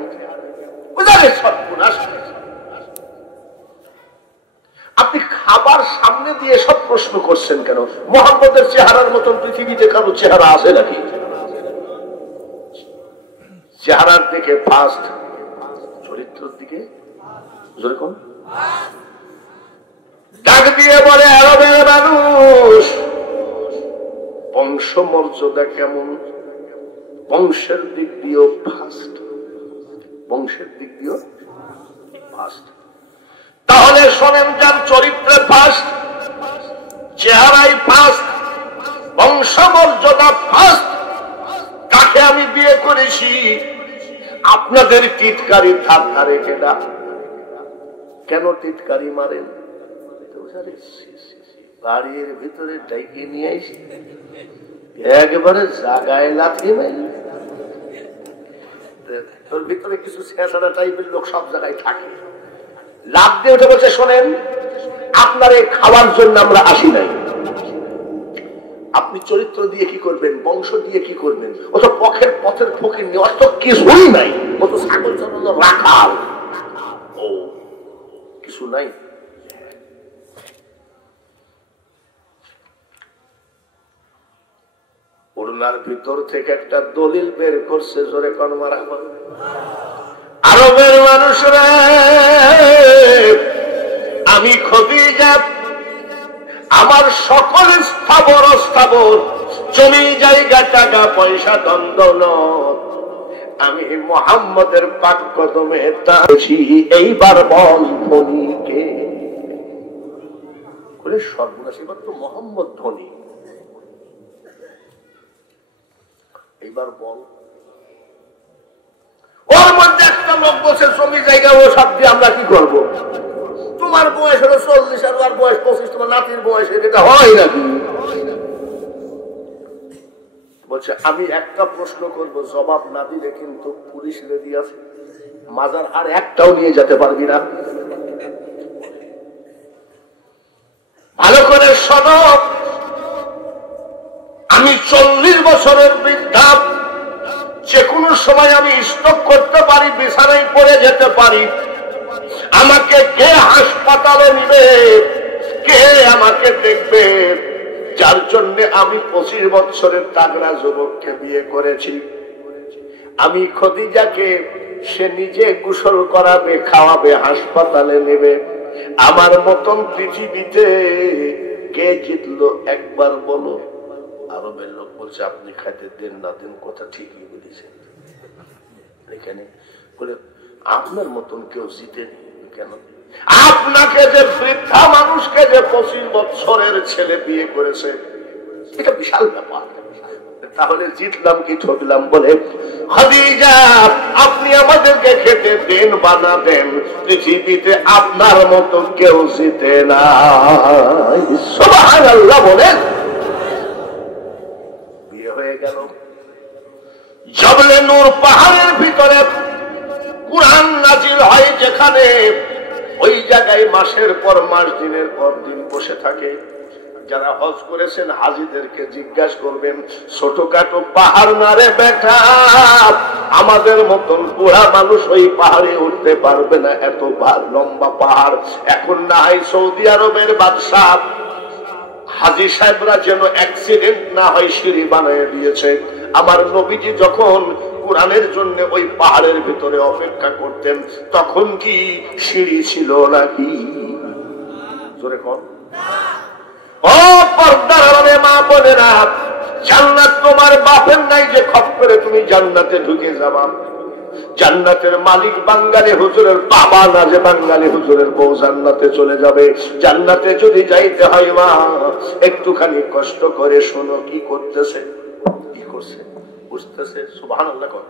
আপনি খাবার সামনে দিয়ে সব প্রশ্ন করছেন কেন? মুহাম্মদের চেহারার মতন পৃথিবীতে কারো চেহারা আছে নাকি? চেহারার দিকে ফার্স্ট, চরিত্রের দিকে যেরকম ডাক দিয়ে বলে, আরবের মানুষ বংশমর্যাদা কেমন? বংশের দিক দিয়েও ফার্স্ট, বংশের দিক দিয়েও ফার্স্ট। তাহলে শোনেন, যার চরিত্রে ফার্স্ট, চেহারাই ফার্স্ট, বংশমর্যাদা ফার্স্ট, তাকে আমি বিয়ে করেছি। আপনাদের টিটকারি ঠাট্টা রেখে না, কেন টিটকারি মারেন? বাড়ির ভিতরে ডাইকে নিয়ে এসে একেবারে জাগায় লাথি মাইল। তোর ভিতরে কিছু ছেঁচড়া টাইপের লোক সব জায়গায় থাকে, লাভ দিয়ে উঠে বলছে, শোনেন আপনার এই খাওয়ার জন্য আমরা আসি নাই। আপনি চরিত্র দিয়ে কি করবেন, বংশ দিয়ে কি করবেন? ও তো পথের ফকির নিয়ে, অত কিছুই নাই। ও তো ছাগল চড়ানো রাখাল, কিছু নাই। ওড়নার ভিতর থেকে একটা দলিল বের করছে, জোরে কোন মারহাবা। আরবের মানুষরা, আমি খদিজা আমার সকল স্থাবর অস্থাবর জমি জায়গা টাকা পয়সা দ্বন্দ্ব আমি মুহাম্মদের পাক কদমে তাছি। এইবার বল ধনীকে বলে সর্বনাশ, এবার তো মুহাম্মদ ধনী। এইবার বল, ওর মধ্যে একটা লোক বসে জমি জায়গা ও সব দিয়ে আমরা কি করব? তোমার বয়স হলো 40 আর ওর বয়স 25, তোমার নাতির বয়স এটা হয় নাকি? বলছে আমি একটা প্রশ্ন করব, জবাব না দিলে কিন্তু পুলিশ রেডি আছে, মাজার আর একটাও নিয়ে যেতে পারবি না। ভালো করে শোনো, আমি 40 বছরের বৃদ্ধা, যে কোনো সময় আমি স্ট্রোক করতে পারি, বিছানায় পড়ে যেতে পারি। আমাকে কে হাসপাতালে নিবে, কে আমাকে দেখবে? যার জন্য আমি 25 বছরের তাগড়া যুবককে বিয়ে করেছি। আমি খদিজাকে সে নিজে গোসল করাবে, খাওয়াবে, হাসপাতালে নেবে। আমার মতন পৃথিবীতে কে জিতলো একবার বলো? আরবের লোক বলছে আপনি খাইতে দেন না দেন, কথা ঠিকই বলেছেন। এখানে বলে আপনার মতন কেউ জিতেনি কেন? আপনাকে যে বৃদ্ধা মানুষকে যে 25 বছরের ছেলে বিয়ে করেছে, এটা বিশাল ব্যাপার। তাহলে জিতলাম কি ঠকলাম? বলে খাদিজা আপনি আমাদেরকে খেতে দেন বা না দেন, পৃথিবীতে আপনার মতো কেউ জিতে না। সুবহানাল্লাহ বলেন। বিয়ে হয়ে গেল। জবলে নূর পাহাড়ের ভিতরে কুরআন নাজিল হয় যেখানে, ওই জায়গায় মাসের পর মাস, দিনের পর দিন বসে থাকে। যারা হজ করেছেন হাজিদেরকে জিজ্ঞাসা করবেন, ছোটখাটো পাহাড় না রে বেটা, আমাদের মতন বুড়া মানুষ ওই পাহাড়ে উঠতে পারবে না, এত লম্বা পাহাড়। এখন না হয় সৌদি আরবের বাদশাহ হাজী সাহেবরা যেন অ্যাক্সিডেন্ট না হয় সিঁড়ি বানিয়ে দিয়েছে। আমার নবীজি যখন কোরআনের জন্য ওই পাহাড়ের ভিতরে অপেক্ষা করতেন, তখন কি সিঁড়ি ছিল নাকি? জোরে কর। ও পর্দার আড়ালে মা বোনেরা, জান্নাত তোমার বাপের নাই যে খপ করে তুমি জান্নাতে ঢুকে যাবা। জান্নাতের মালিক বাঙালি হুজুরের বাবা না যে বাঙালি হুজুরের বউ জান্নাতে চলে যাবে। জান্নাতে যদি যাইতে হয় মা, একটুখানি কষ্ট করে শোনো কি করতেছে, কি করছে, বুঝতেছে? সুবহানাল্লাহ কর।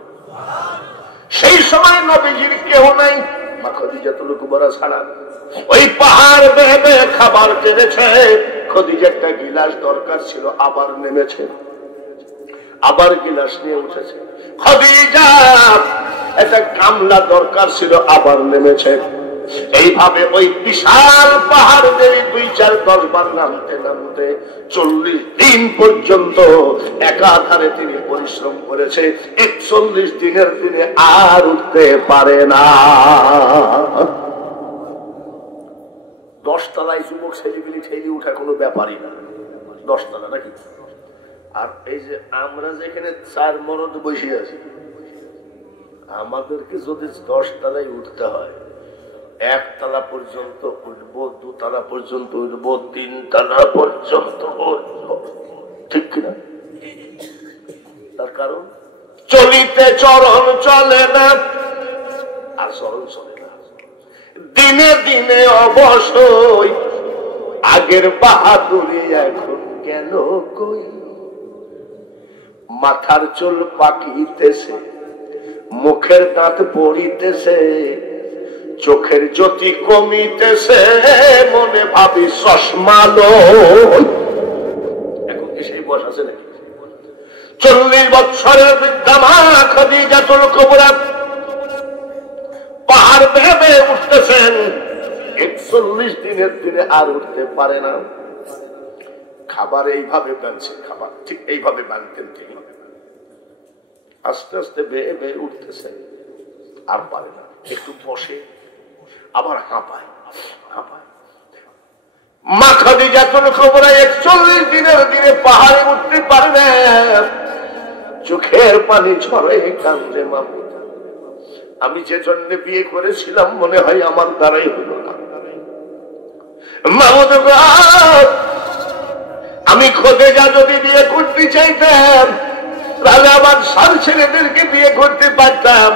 সেই সময় নবীজির কেউ নাই, মা খাদিজাতুল কুবরা ছাড়া। ওই পাহাড় বেয়ে বেয়ে খাবার টেনেছে। খাদিজা একটা গিলাস দরকার ছিল, আবার নেমেছে, আবার গিলাস নিয়ে উঠেছে। খাদিজা একটা গামলা দরকার ছিল, আবার নেমেছে। এইভাবে ওই বিশাল পাহাড় বেয়ে 2-4-10 বার নামতে নামতে 40 দিন পর্যন্ত একাধারে তিনি পরিশ্রম করেছে। 41 দিনের দিনে আর উঠতে পারে না। 10 তলায় যুবক ছেলেগুলি ঠেলি উঠা কোনো ব্যাপারই না। 10 তলা নাকি? আর এই যে আমরা যেখানে 4 মরদ বসে আছি, আমাদেরকে যদি 10 তলায় উঠতে হয়, 1 তলা পর্যন্ত উঠবো, 2 তলা পর্যন্ত উঠবো, 3 তলা পর্যন্ত উঠবো, ঠিক কিনা? তার কারণ চলিতে চরণ চলে না, আর চরণ চলে না। দিনে দিনে অবশ্যই আগের বাহাদুরি এখন কেন কই? মাথার চুল পাকিতেছে, মুখের দাঁত পড়িতেছে, চোখের জ্যোতি কমিতেছে, মনে ভাবি চশমা লই। এখন কি সেই বয়স আছে নাকি? 40 বছরের বৃদ্ধা মা খাদিজাতুল কুবরা পাহাড় ভেবে উঠতেছেন। 41 দিনের দিনে আর উঠতে পারে না। খাবার এইভাবে বানছে, খাবার ঠিক এইভাবে বানতেন তিনি। আস্তে আস্তে বেয়ে বেয়ে উঠতেছেন, আর পারে না। একটু বসে, আবার হাঁপায়, মা খাদিজাতুল কুবরা 41 দিনের দিনে পাহাড়ে উঠতে পারবে, চোখের পানি ঝরে কান্দে। মাহমুদ, আমি যে জন্য বিয়ে করেছিলাম মনে হয় আমার দ্বারাই হলো না। মাহমুদ, আমি খাদিজা যদি বিয়ে করতে চাইতাম তাহলে আমার সার ছেলেদেরকে বিয়ে করতে পারতাম।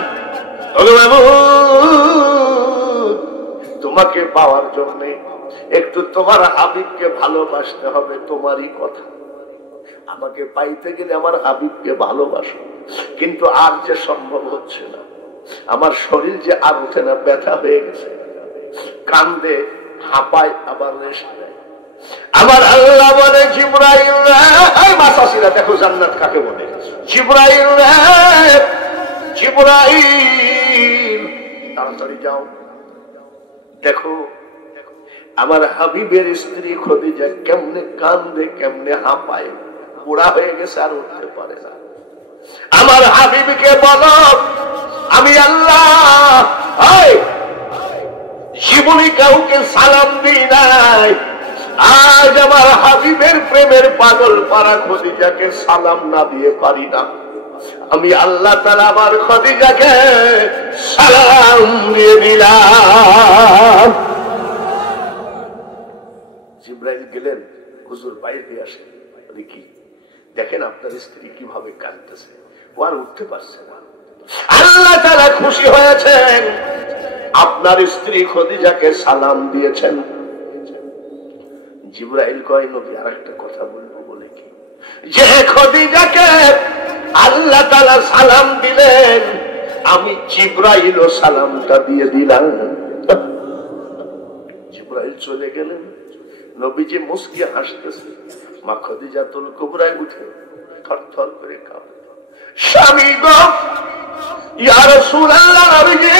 তোমাকে পাওয়ার জন্য একটু তোমার হাবিবকে ভালোবাসতে হবে, তোমারই কথা। আমাকে পাইতে গেলে আমার হাবিবকে ভালোবাসো, কিন্তু আর যে সম্ভব হচ্ছে না। আমার শরীর যে আর ওঠে না, ব্যথা হয়ে গেছে, কান্দে, হাঁপায়, আবার রেস্ট নেয়। আমার আল্লাহ বলে, জিবরাইল মাসাসিরা, দেখো জান্নাত কাকে বলে। জিবরাইল, জিবরাইল তাড়াতাড়ি যাও, দেখো আমার হাবিবের স্ত্রী খাদিজা কেমনে কান্দে, কেমনে হাঁপায়, বুড়া হয়ে গেছে, আর উঠতে পারে না। আমার হাবিবকে বলো, আমি আল্লাহ জীবনে কাউকে সালাম দিই নাই, আজ আমার হাবিবের প্রেমের পাগল পারা খাদিজাকে সালাম না দিয়ে পারি না। আমি আল্লাহ তাআলা আমার খাদিজাকে সালাম দিয়ে দিলাম। জিবরাইল গেলেন, হুজুর বাইরে আসেন, কি দেখেন আপনার স্ত্রী কিভাবে কাঁদতেছে, ও আর উঠতে পারছে না। আল্লাহ তাআলা খুশি হয়েছেন, আপনার স্ত্রী খাদিজাকে সালাম দিয়েছেন। জিবরাইল কয়, নবী আরেকটা কথা বলবো বলে কি, যে খাদিজাকে আল্লাহ তাআলা সালাম দিলেন, আমি জিবরাইলও সালামটা দিয়ে দিলাম। জিবরাইল চলে গেলেন, নবীজি মুস্কি হাসতেছে। মা খাদিজাতুল কুবরায় উঠে থরথর করে কাঁপে, স্বামী গো, ইয়া রাসূলুল্লাহ, নবীজি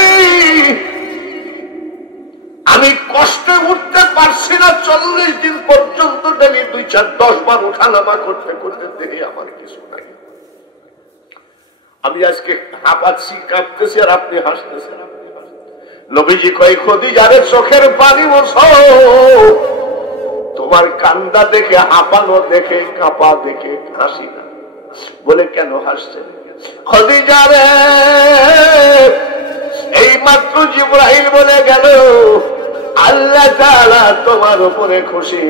আমি কষ্টে উঠতে পারছি না, 40 দিন পর্যন্ত ডেলি 2-4-10 বার উঠানামা করতে করতে দেখি আমার কিছু নাই। আমি আজকে হাঁপাচ্ছি, কাঁপতেছি, আর আপনি হাসতেছেন। নবীজি কয়, খাদিজারে চোখের পানি মোছো, তোমার কান্দা দেখে, হাঁপানো দেখে, কাঁপা দেখে হাসি না। বলে, কেন হাসছেন? খাদিজারে এই মাত্র জিবরাইল বলে গেল, আল্লাহ তাআলা তোমার উপরে খুশি,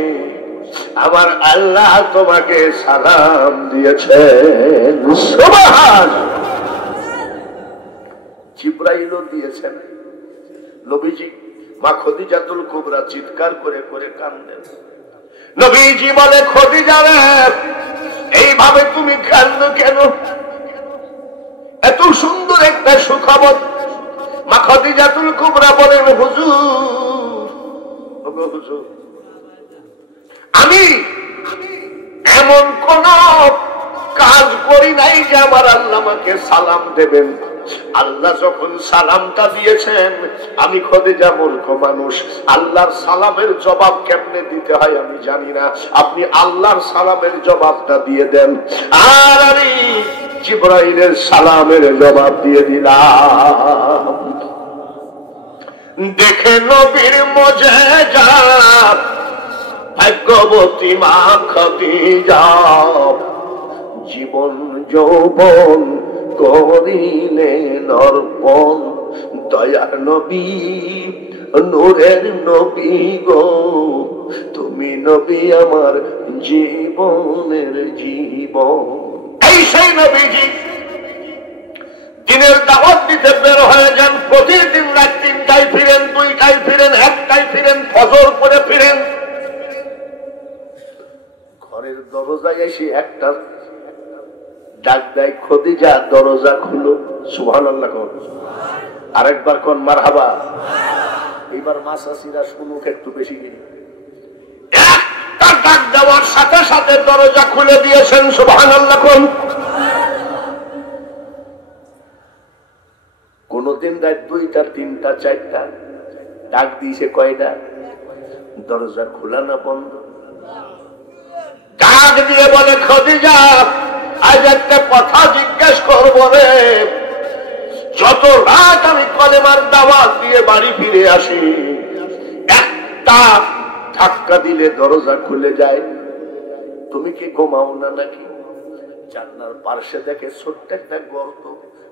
আমার আল্লাহ তোমাকে সালাম দিয়েছেন। সুবহান। জিবরাইলও দিয়েছেন। নবীজি, মা খাদিজাতুল কুবরা চিৎকার করে করে কাঁদেন। নবীজি বলে, খাদিজা রে, এইভাবে তুমি কাঁদো কেন? এত সুন্দর একটা সুখবর। মা খাদিজাতুল কুবরা বলেন, হুজুর, আমি এমন কোন কাজ করি নাই যে আমার আল্লাহ আমাকে সালাম দেবেন। আল্লাহ যখন সালামটা দিয়েছেন, আমি খাদিজা মূর্খ মানুষ, আল্লাহর সালামের জবাব কেমনে দিতে হয় আমি জানি না। আপনি আল্লাহর সালামের জবাবটা দিয়ে দেন, আর আমি জিবরাইলের সালামের জবাব দিয়ে দিলাম। দেখে নবীর মুজিজা, ভাগ্যবতী মা খাদিজা, জীবন যৌবন করিলেন অর্পণ। দয়ার নবী, নূরের নবী গো, তুমি নবী আমার জীবনের জীবন। এই সেই নবীজি দিনের দাওয়াত দিতে বের হয়ে যান। প্রতিদিন রাত 3টায় ফিরেন, 2টায় ফিরেন, 1টায় ফিরেন, ফজর করে ফিরেন। ঘরের দরজায় এসে একটা ডাক দেয়, খাদিজা দরজা খুলো। সুবহানাল্লাহ কোন, আরেকবার কোন মারহাবা। এবার মাসাসিরা শুনুক একটু বেশি দিন। একটা ডাক দেওয়ার সাথে সাথে দরজা খুলে দিয়েছেন। সুবহানাল্লাহ কোন। কোনদিন রাত 2টা, 3টা, 4টা ডাক দিয়েছে, কয়টা? দরজা খোলা না বন্ধ? ডাক দিয়ে বলে, খাদিজা আজ একটা কথা জিজ্ঞেস করবো রে। যত রাত আমি কলেমার দাওয়াত দিয়ে বাড়ি ফিরে আসি, ধাক্কা দিলে দরজা খুলে যায়। তুমি কি ঘুমাও না নাকি? জানলার পাশে দেখে ছোট্ট একটা গর্ত।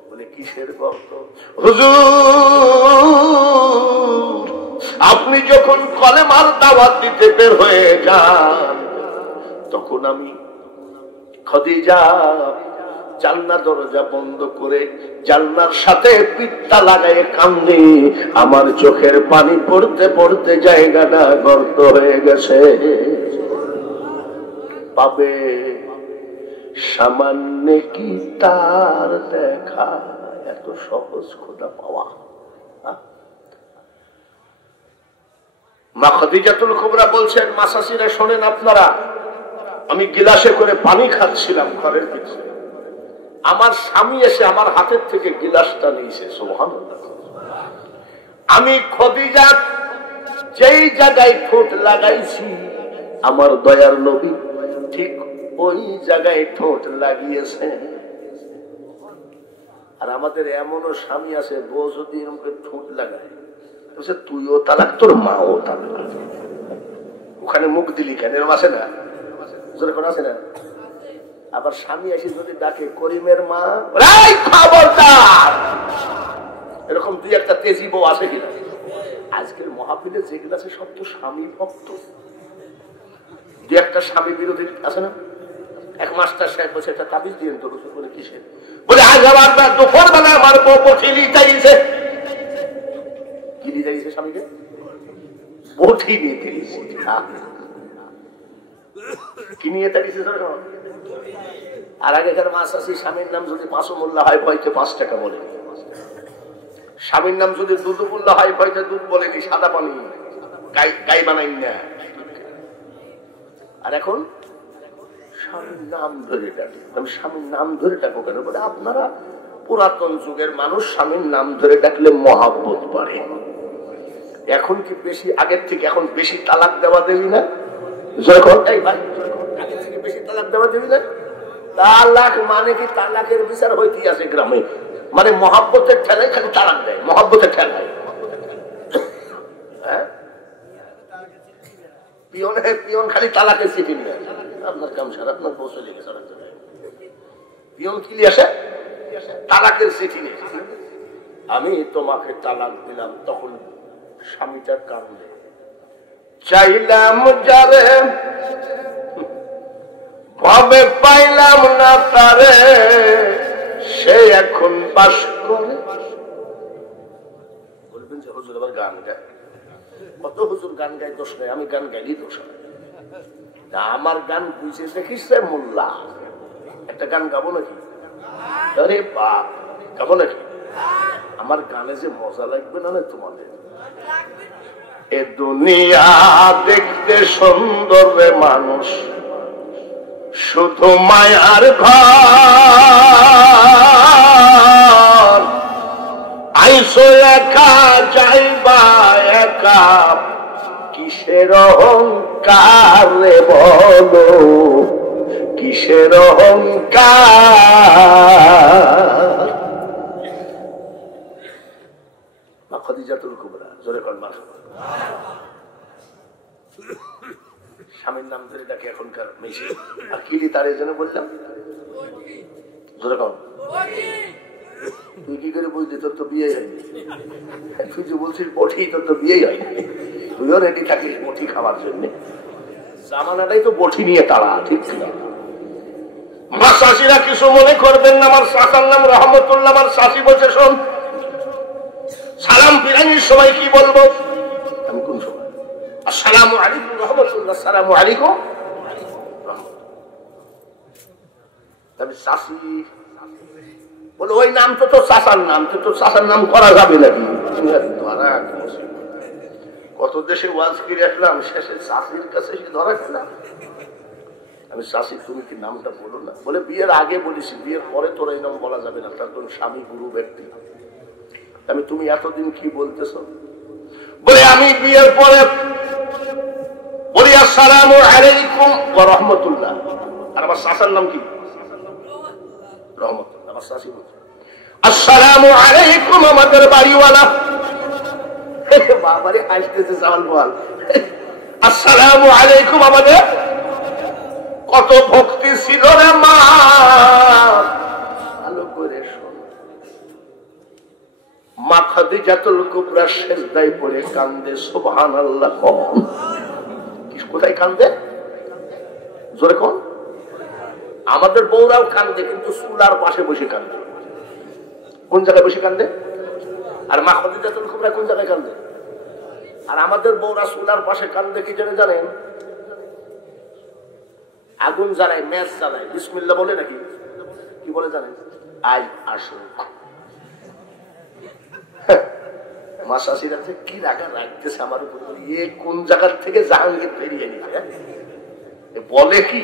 বলে কিসের গর্ত? হুজুর, আপনি যখন কলেমার দাওয়াত দিতে বের হয়ে যান তখন আমি খাদিজা জানলা দরজা বন্ধ করে জানলার সাথে পিঠটা লাগায় কান্দে। আমার চোখের পানি পড়তে পড়তে জায়গাটা গর্ত হয়ে গেছে। পাবে সামান্য কি তার দেখা? এত সহজ খোদা পাওয়া। মা খাদিজাতুল কুবরা বলছেন, মাসাসিরা শোনেন আপনারা, আমি গিলাসে করে পানি খাচ্ছিলাম ঘরের পিছনে, আমার স্বামী এসে আমার হাতের থেকে গিলাসটা নিয়েছে। সুবহানাল্লাহ। আমি খাদিজা যেই জায়গায় ঠোঁট লাগাইছি আমার দয়ার নবী ঠিক ওই জায়গায় ঠোঁট লাগিয়েছে। আর আমাদের এমনও স্বামী আছে, বউ যদি এরকম ঠোঁট লাগায় তুইও তালাক, তোর মাও তালাক। ওখানে মুখ দিলি কেন? এরকম আছে না? আছে না? আবার স্বামী এসে যদি ডাকে করিমের মা, খবরদার। এরকম দুই একটা তেজি বউ আছে কিনা? আজকের মাহফিলে যেগুলো আছে সব তো স্বামী ভক্ত। দুই একটা স্বামী বিরোধী আছে না? এক মাস্টার সাহেব বসে একটা তাবিজ দিয়ে তো বলে কিসের? বলে আজ আমার দুপুর বেলা আমার বউ বঠিলি চাইছে। কি নিয়ে চাইছে? স্বামীকে বঠি নিয়ে চাইছে। কি নিয়ে চাইছে? আর আগেকার মাছ আছে, স্বামীর নাম যদি 500 মোল্লা হয় ভয়তে 5 টাকা বলে। স্বামীর নাম যদি দুধ মোল্লা হয় ভয়তে দুধ বলেনি, সাদা পানি গাই বানাই না। আর এখন স্বামীর নাম ধরে ডাকে। আমি স্বামীর নাম ধরে ডাকো কেন? বলে আপনারা পুরাতন যুগের মানুষ, স্বামীর নাম ধরে ডাকলে মহাব্বত বাড়ে। এখন কি বেশি আগের থেকে এখন বেশি তালাক দেওয়া দেবি না? আগের থেকে বেশি তালাক দেওয়া দেবি না? তালাক মানে কি? তালাকের বিচার হইতে আছে গ্রামে, মানে মহাব্বতের ঠেলায় খালি তালাক দেয়, মহাব্বতের ঠেলায়। হ্যাঁ, পিয়ন খালি তালাকের চিঠি নিয়ে আসে। আপনার কাম সারা, আপনার বউ চলে গেছে। পিয়ন কি নিয়ে আসে? তালাকের চিঠি নিয়ে আসে। আমি তোমাকে তালাক দিলাম। তখন স্বামীটার কান্দে, চাইলাম যারে ভাবে পাইলাম না তারে, সে এখন বাস করে। বলবেন যে হুজুর আবার গান গায়। কত হুজুর গান গায়, দোষ নেই। আমি গান গাইলেই দোষ হয়। আমার গান বুঝে দেখিস মোল্লা, একটা গান গাবো নাকি? আরে বাপ, গাবো নাকি? আমার গানে যে মজা লাগবে না তোমাদের। এ দুনিয়া দেখতে সুন্দর রে মানুষ, শুধু মায়ার ঘর। আইসো একা যাইবা একা, কিসের অহংকার রে বলো, কিসের অহংকার। খাদিজাতুল কুবরা জোরে কর মার। স্বামীর নাম ধরে ডাকে এখনকার মেশে। আর কি তার এই জন্য বললাম, জোরে কর। তুই কি করে বুঝলি? তোর তো বিয়ে হয়নি। তুই যে বলছিস বটি, তোর তো বিয়েই হয়নি। তুইও রেডি থাকিস বটি খাওয়ার জন্য। জামানাটাই তো বটি নিয়ে তারা, ঠিক ছিল। আমার শাশিরা কিছু মনে করবেন না। আমার শাসার নাম রহমতুল্লাহ। আমার শাশি বলছে, শোন, সালাম ফিরানির সময় কি বলবো? আমি কোন সময়? আসসালামু আলাইকুম রহমতুল্লাহ, আসসালামু আলাইকুম। তবে শাশি বলে, ওই নাম তো তোর শাসার নাম, তো তোর শাসার নাম করা যাবে নাকি? কত দেশে ওয়াজ করে আসলাম, শেষে শাশির কাছে সে ধরা খেলাম। আমি শাশি, তুমি কি নামটা বলো না? বলে বিয়ের আগে বলেছি, বিয়ের পরে তোর এই নাম বলা যাবে না, তার কোন স্বামী গুরু ব্যক্তি। আমি, তুমি এতদিন কি বলতেছ? বলে আমি বিয়ের পরে বলি আসসালামু আলাইকুম ওয়া রাহমাতুল্লাহ। আর আমার শাসার নাম কি? রহমতুল্লাহ। আমার শাশি বলছে আসসালামু আলাইকুম, আমাদের বাড়িওয়ালা। বাবারে হাসতেছে জামাল বল। আসসালামু আলাইকুম। আমাদের কত ভক্তি ছিল রে মা, ভালো করে শোন। মা খাদিজাতুল কুবরা সিজদায় পড়ে কান্দে, সুবহানাল্লাহ। কোথায় কান্দে? জোরে কোন? আমাদের বউরাও কান্দে, কিন্তু চুলার পাশে বসে কান্দে। কোন জায়গায় বসে কান্দে? আর মা খাদিজাতুল কুবরা কোন জায়গায় কান্দে? আর আমাদের বউরা চুলার পাশে কান্দে কি জন্য জানেন? আগুন জ্বালায়, ম্যাচ জ্বালায়, বিসমিল্লাহ বলে নাকি কি বলে জানেন? আজ আসুন। মাসাসির আছে কি রাগা রাখতেছে আমার উপর, এ কোন জায়গার থেকে জাহাঙ্গীর বেরিয়ে নিছে বলে কি?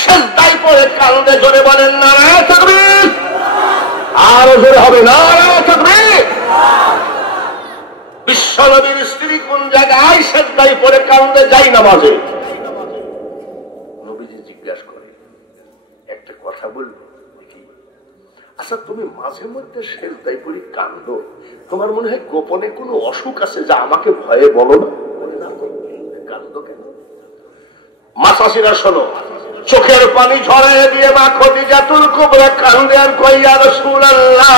সিজদায় পড়ে কান্দে, জোরে বলেন নারায়ে তাকবীর। আরো জোরে হবে নারায়ে তাকবীর। বিশ্বনবীর স্ত্রী কোন জায়গায় সিজদায় পড়ে কান্দে? যাই নামাজে। নবীজি জিজ্ঞাসা করে, একটা কথা বলবো? আচ্ছা, তুমি মাঝে মধ্যে সিজদায় পড়ে কান্দো, তোমার মনে হয় গোপনে কোনো অসুখ আছে যা আমাকে ভয়ে বলো না? কান্দো কেন? মাসাসিরা শোনো, চোখের পানি ঝরায় দিয়ে মা খাদিজাতুল কুবরা কান্দে আর কয়, ইয়া রাসূলুল্লাহ,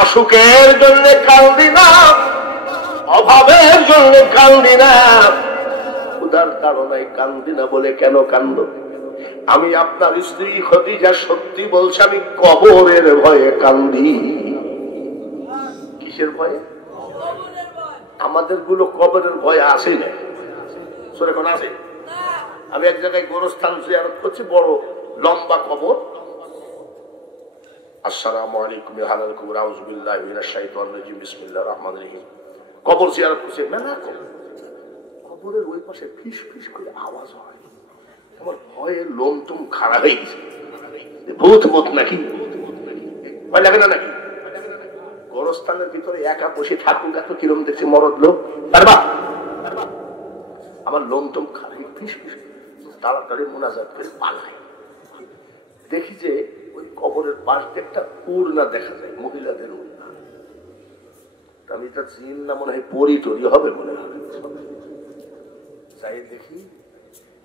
অসুখের জন্য কান্দি না, অভাবের জন্য কান্দি না, ক্ষুধার তাড়নায় কান্দি না। বলে কেন কান্দো? আমি আপনার স্ত্রী খাদিজা সত্যি বলছে, আমি কবরের ভয়ে কান্দি। কিসের ভয়ে? আমাদের গুলো কবরের ভয় আসে না। এখন আছে, আমি এক জায়গায় গোরস্থান জিয়ারত করছি, বড় লম্বা কবর। আসসালামু আলাইকুম হালাল কুবর আউযু বিল্লাহি মিনাশ শাইতানির রাজিম বিসমিল্লাহির রহমানির রহিম। কবর জিয়ারত করছি, মেলা কবরের ওই পাশে ফিস ফিস করে আওয়াজ হয়। আমার ভয়ে লোম তুম খাড়া হয়ে গেছে, ভূত ভূত নাকি, ভয় লাগে না নাকি? গোরস্থানের ভিতরে একা বসে থাকুক, এত কিরম দেখছি মরদ লোক, আমার লোম তুম খাড়া ফিস ফিস তাড়াতাড়ি মুনাজাত করে পালায়। দেখি যে ওই কবরের পাশ দিয়ে একটা উড়না দেখা যায়, মহিলাদের উড়না। আমি এটা চিন না, মনে হয় পরি টরি হবে মনে হয়। যাই দেখি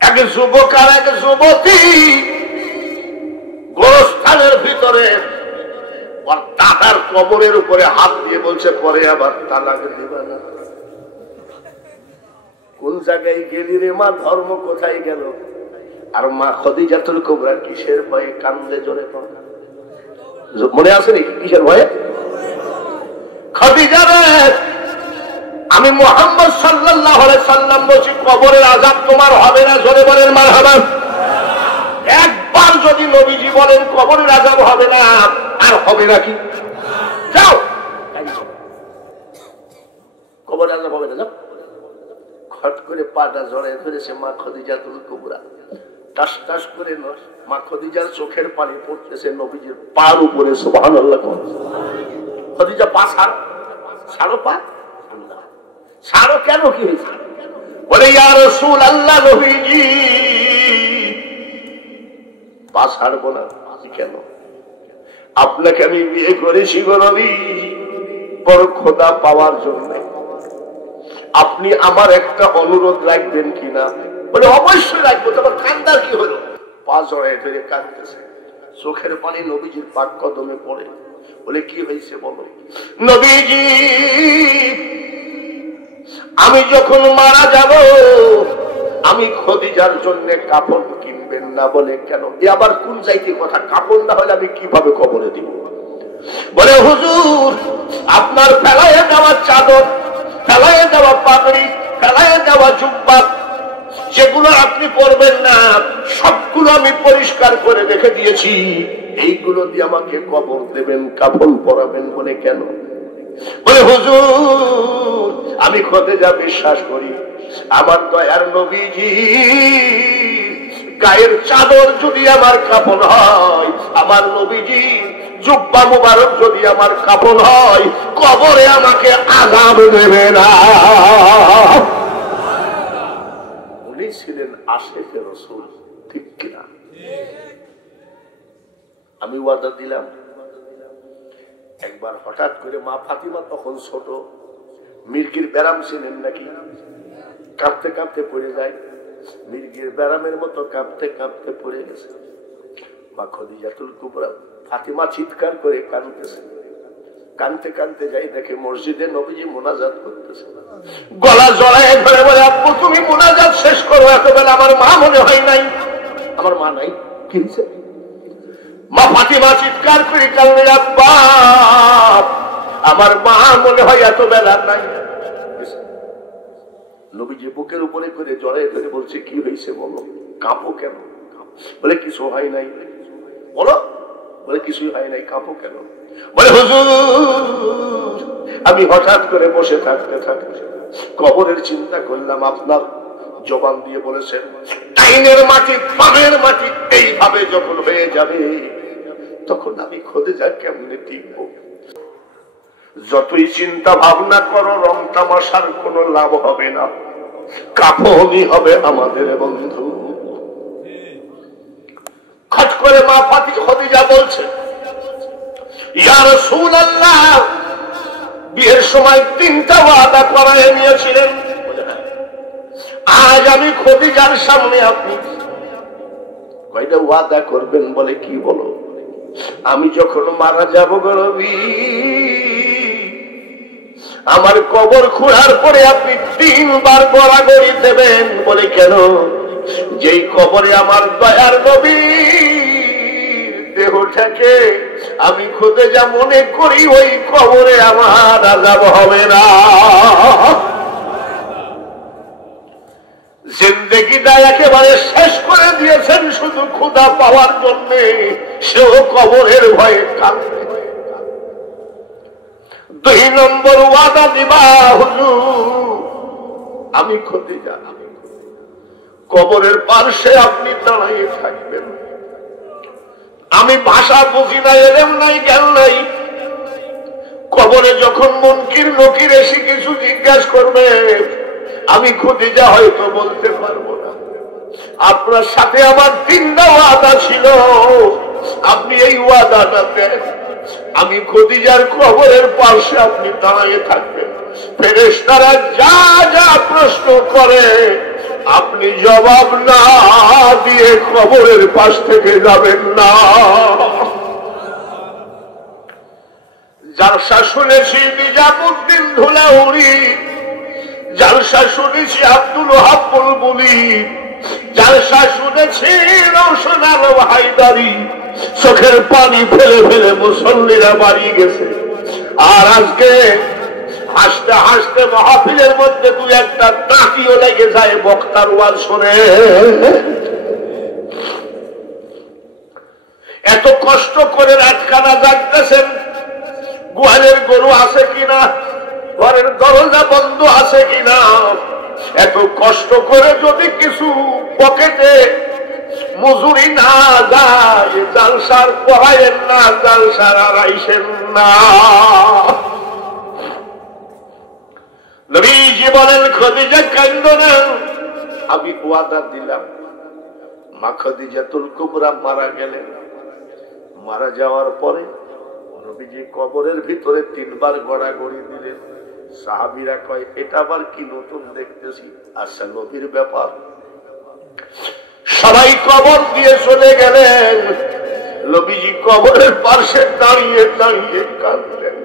এক যুবক আর এক যুবতী গোরস্থানের ভিতরে ওর দাদার কবরের উপরে হাত দিয়ে বলছে, পরে আবার তালাক দিবা না। কোন জায়গায় গেলি রে মা? ধর্ম কোথায় গেল? আর মা খাদিজাতুল কুবরা কিসের ভয়ে কান্দে? জোরে মনে আছে নাকি কিসের ভয়ে? খাদিজা রে, আমি মুহাম্মদ সাল্লাল্লাহু আলাইহি সাল্লাম বলছি, কবরের আযাব তোমার হবে না। জোরে বলেন মারহাবা। একবার যদি নবীজি বলেন কবরের আযাব হবে না, আর হবে নাকি? যাও, কবরের আযাব হবে না। যাও। খট করে পাটা জড়ায় ধরেছে মা খাদিজাতুল কুবরা, টাস টাস করে মা খাদিজার চোখের পানি পড়তেছে নবীজির পার উপরে। সুবহানাল্লাহ। খাদিজা পা ছাড়ো, পা ছাড়ো। কেন? কি হয়েছে? বলে, ইয়া রাসূলুল্লাহ, নবীজি পা ছাড়বো না। কেন? আপনাকে আমি বিয়ে করেছি গো নবী, বড় খোদা পাওয়ার জন্য। আপনি আমার একটা অনুরোধ রাখবেন কিনা? বলে, অবশ্যই রাখবো। তোমার কান্দার কি হলো? পা জড়ায় ধরে কাঁদতেছে, চোখের পানি নবীজির পাক কদমে পড়ে। বলে, কি হয়েছে বলো? নবীজি, আমি যখন মারা যাব, আমি খাদিজার জন্য কাপড় কিনবেন না। বলে, কেন? এ আবার কোন যাইতে কথা? কাপড় না হলে আমি কিভাবে কবরে দিব? বলে, হুজুর, আপনার ফেলাইয়া দেওয়া চাদর, ফেলাইয়া দেওয়া পাগড়ি, ফেলাইয়া দেওয়া জুব্বা, যেগুলো আপনি পরবেন না, সবগুলো আমি পরিষ্কার করে রেখে দিয়েছি। এইগুলো দিয়ে আমাকে কবর দেবেন, কাফন পরাবেন। বলে, কেন? বলে, হুজুর, আমি খাদিজা বিশ্বাস করি, আমার দয়ার নবীজি গায়ের চাদর যদি আমার কাফন হয়, আমার নবীজি জুব্বা মুবারক যদি আমার কাফন হয়, কবরে আমাকে আযাব দেবে না। উনি ছিলেন আশিকে রাসূল, ঠিক কিনা? আমি ওয়াদা দিলাম, একবার হঠাৎ করে মা ফাতিমা তখন ছোট, মির্গির ব্যারাম ছিলেন নাকি, কাঁপতে কাঁপতে পড়ে যায়, মির্গির ব্যারামের মতো কাঁপতে কাঁপতে পড়ে গেছে। মা খদিজাতুল কুবরা ফাতিমা চিৎকার করে কাঁদতেছে, কাঁদতে কাঁদতে যাই দেখে মসজিদে নবীজি মুনাজাত করতেছে, গলা জড়ায় ধরে বলে আব্বু তুমি মুনাজাত শেষ করো, এতবেলা আমার মা মনে হয় নাই, আমার মা নাই কি হয়েছে? মা ফাতিমা চিৎকার করে কাঁদলে আব্বা আমার মা মনে হয় এত বেলা নাই। নবীজি বুকের উপরে করে জড়ায় ধরে বলছে কি হয়েছে বলো, কাঁপো কেন? বলে কিছু হয় নাই। বলো, বলে কিছুই হয় নাই, কাঁপো কেন? বলে হুজুর আমি হঠাৎ করে বসে থাকতে থাকতে কবরের চিন্তা করলাম, আপনার জবান দিয়ে বলেছেন ডাইনের মাটি বামের মাটি এইভাবে যখন হয়ে যাবে তখন আমি খোদেজা কেমনে টিকবো? যতই চিন্তা ভাবনা করো রং তামাশার কোনো লাভ হবে না, কাফনই হবে আমাদের বন্ধু। খট করে মা খদিজা বলছে ইয়া রাসূলুল্লাহ বিয়ের সময় 3টা ওয়াদা করায় নিয়েছিলেন, আজ আমি খদিজার সামনে আপনি কয়টা ওয়াদা করবেন? বলে কি বলো? আমি যখন মারা যাব গো নবী আমার কবর খোঁড়ার পরে আপনি 3 বার গড়াগড়ি দেবেন। বলে কেন? যেই কবরে আমার দয়ার নবী দেহটাকে আমি খোদেজা মনে করি ওই কবরে আমার আযাব হবে না। জিন্দেগিটা একেবারে শেষ করে দিয়েছেন শুধু ক্ষুধা পাওয়ার জন্য, সেও কবরের ভয়ে কাঁদবে। 2 নম্বর ওয়াদা দিবা হুজুর আমি খদিজা কবরের পাশে আপনি দাঁড়িয়ে থাকবেন। আমি ভাষা বুঝি না, এলেম নাই, জ্ঞান নাই, কবরে যখন মুনকির নকির এসে কিছু জিজ্ঞাসা করবে আমি খদিজা হয়তো বলতে পারবো না। আপনার সাথে আমার 3টা ওয়াদা ছিল, আপনি এই ওয়াদাটা দেন আমি খদিজার কবরের পাশে আপনি দাঁড়িয়ে থাকবেন। ফেরেশতারা যা যা প্রশ্ন করে আপনি জবাব না দিয়ে কবরের পাশ থেকে যাবেন না। জালসা শুনেছি নিজামুদ্দিন ধুলাউড়ি, জালসা শুনেছি আব্দুল ওহাব বুলবুলি, জালসা শুনেছি রওশন আলম হায়দারি, চোখের পানি ফেলে ফেলে মুসল্লিরা বাড়ি গেছে। আর আজকে হাসতে হাসতে মাহফিলের মধ্যে 2-1টা তাঁতিও লেগে যায় বক্তার ওয়াজ শুনে। এত কষ্ট করে রাতখানা জাগতেছেন, গোয়ালের গরু আছে কিনা, ঘরের দরজা বন্ধ আছে কিনা, এত কষ্ট করে যদি কিছু পকেটে মজুরি না যায় জালসার পড়াইয়েন না, জালসার আড়াইছেন না। নবীজি বলেন খদিজা কান্দো না, আমি ওয়াদা দিলাম। মা খদিজাতুল কুবরা মারা গেলেন, মারা যাওয়ার পরে নবীজি কবরের ভিতরে 3 বার গড়াগড়ি দিলেন। সাহাবীরা কয় এটা আবার কি নতুন দেখতেছি? আচ্ছা নবীর ব্যাপার। সবাই কবর দিয়ে চলে গেলেন, নবীজি কবরের পাশে দাঁড়িয়ে দাঁড়িয়ে কাঁদলেন।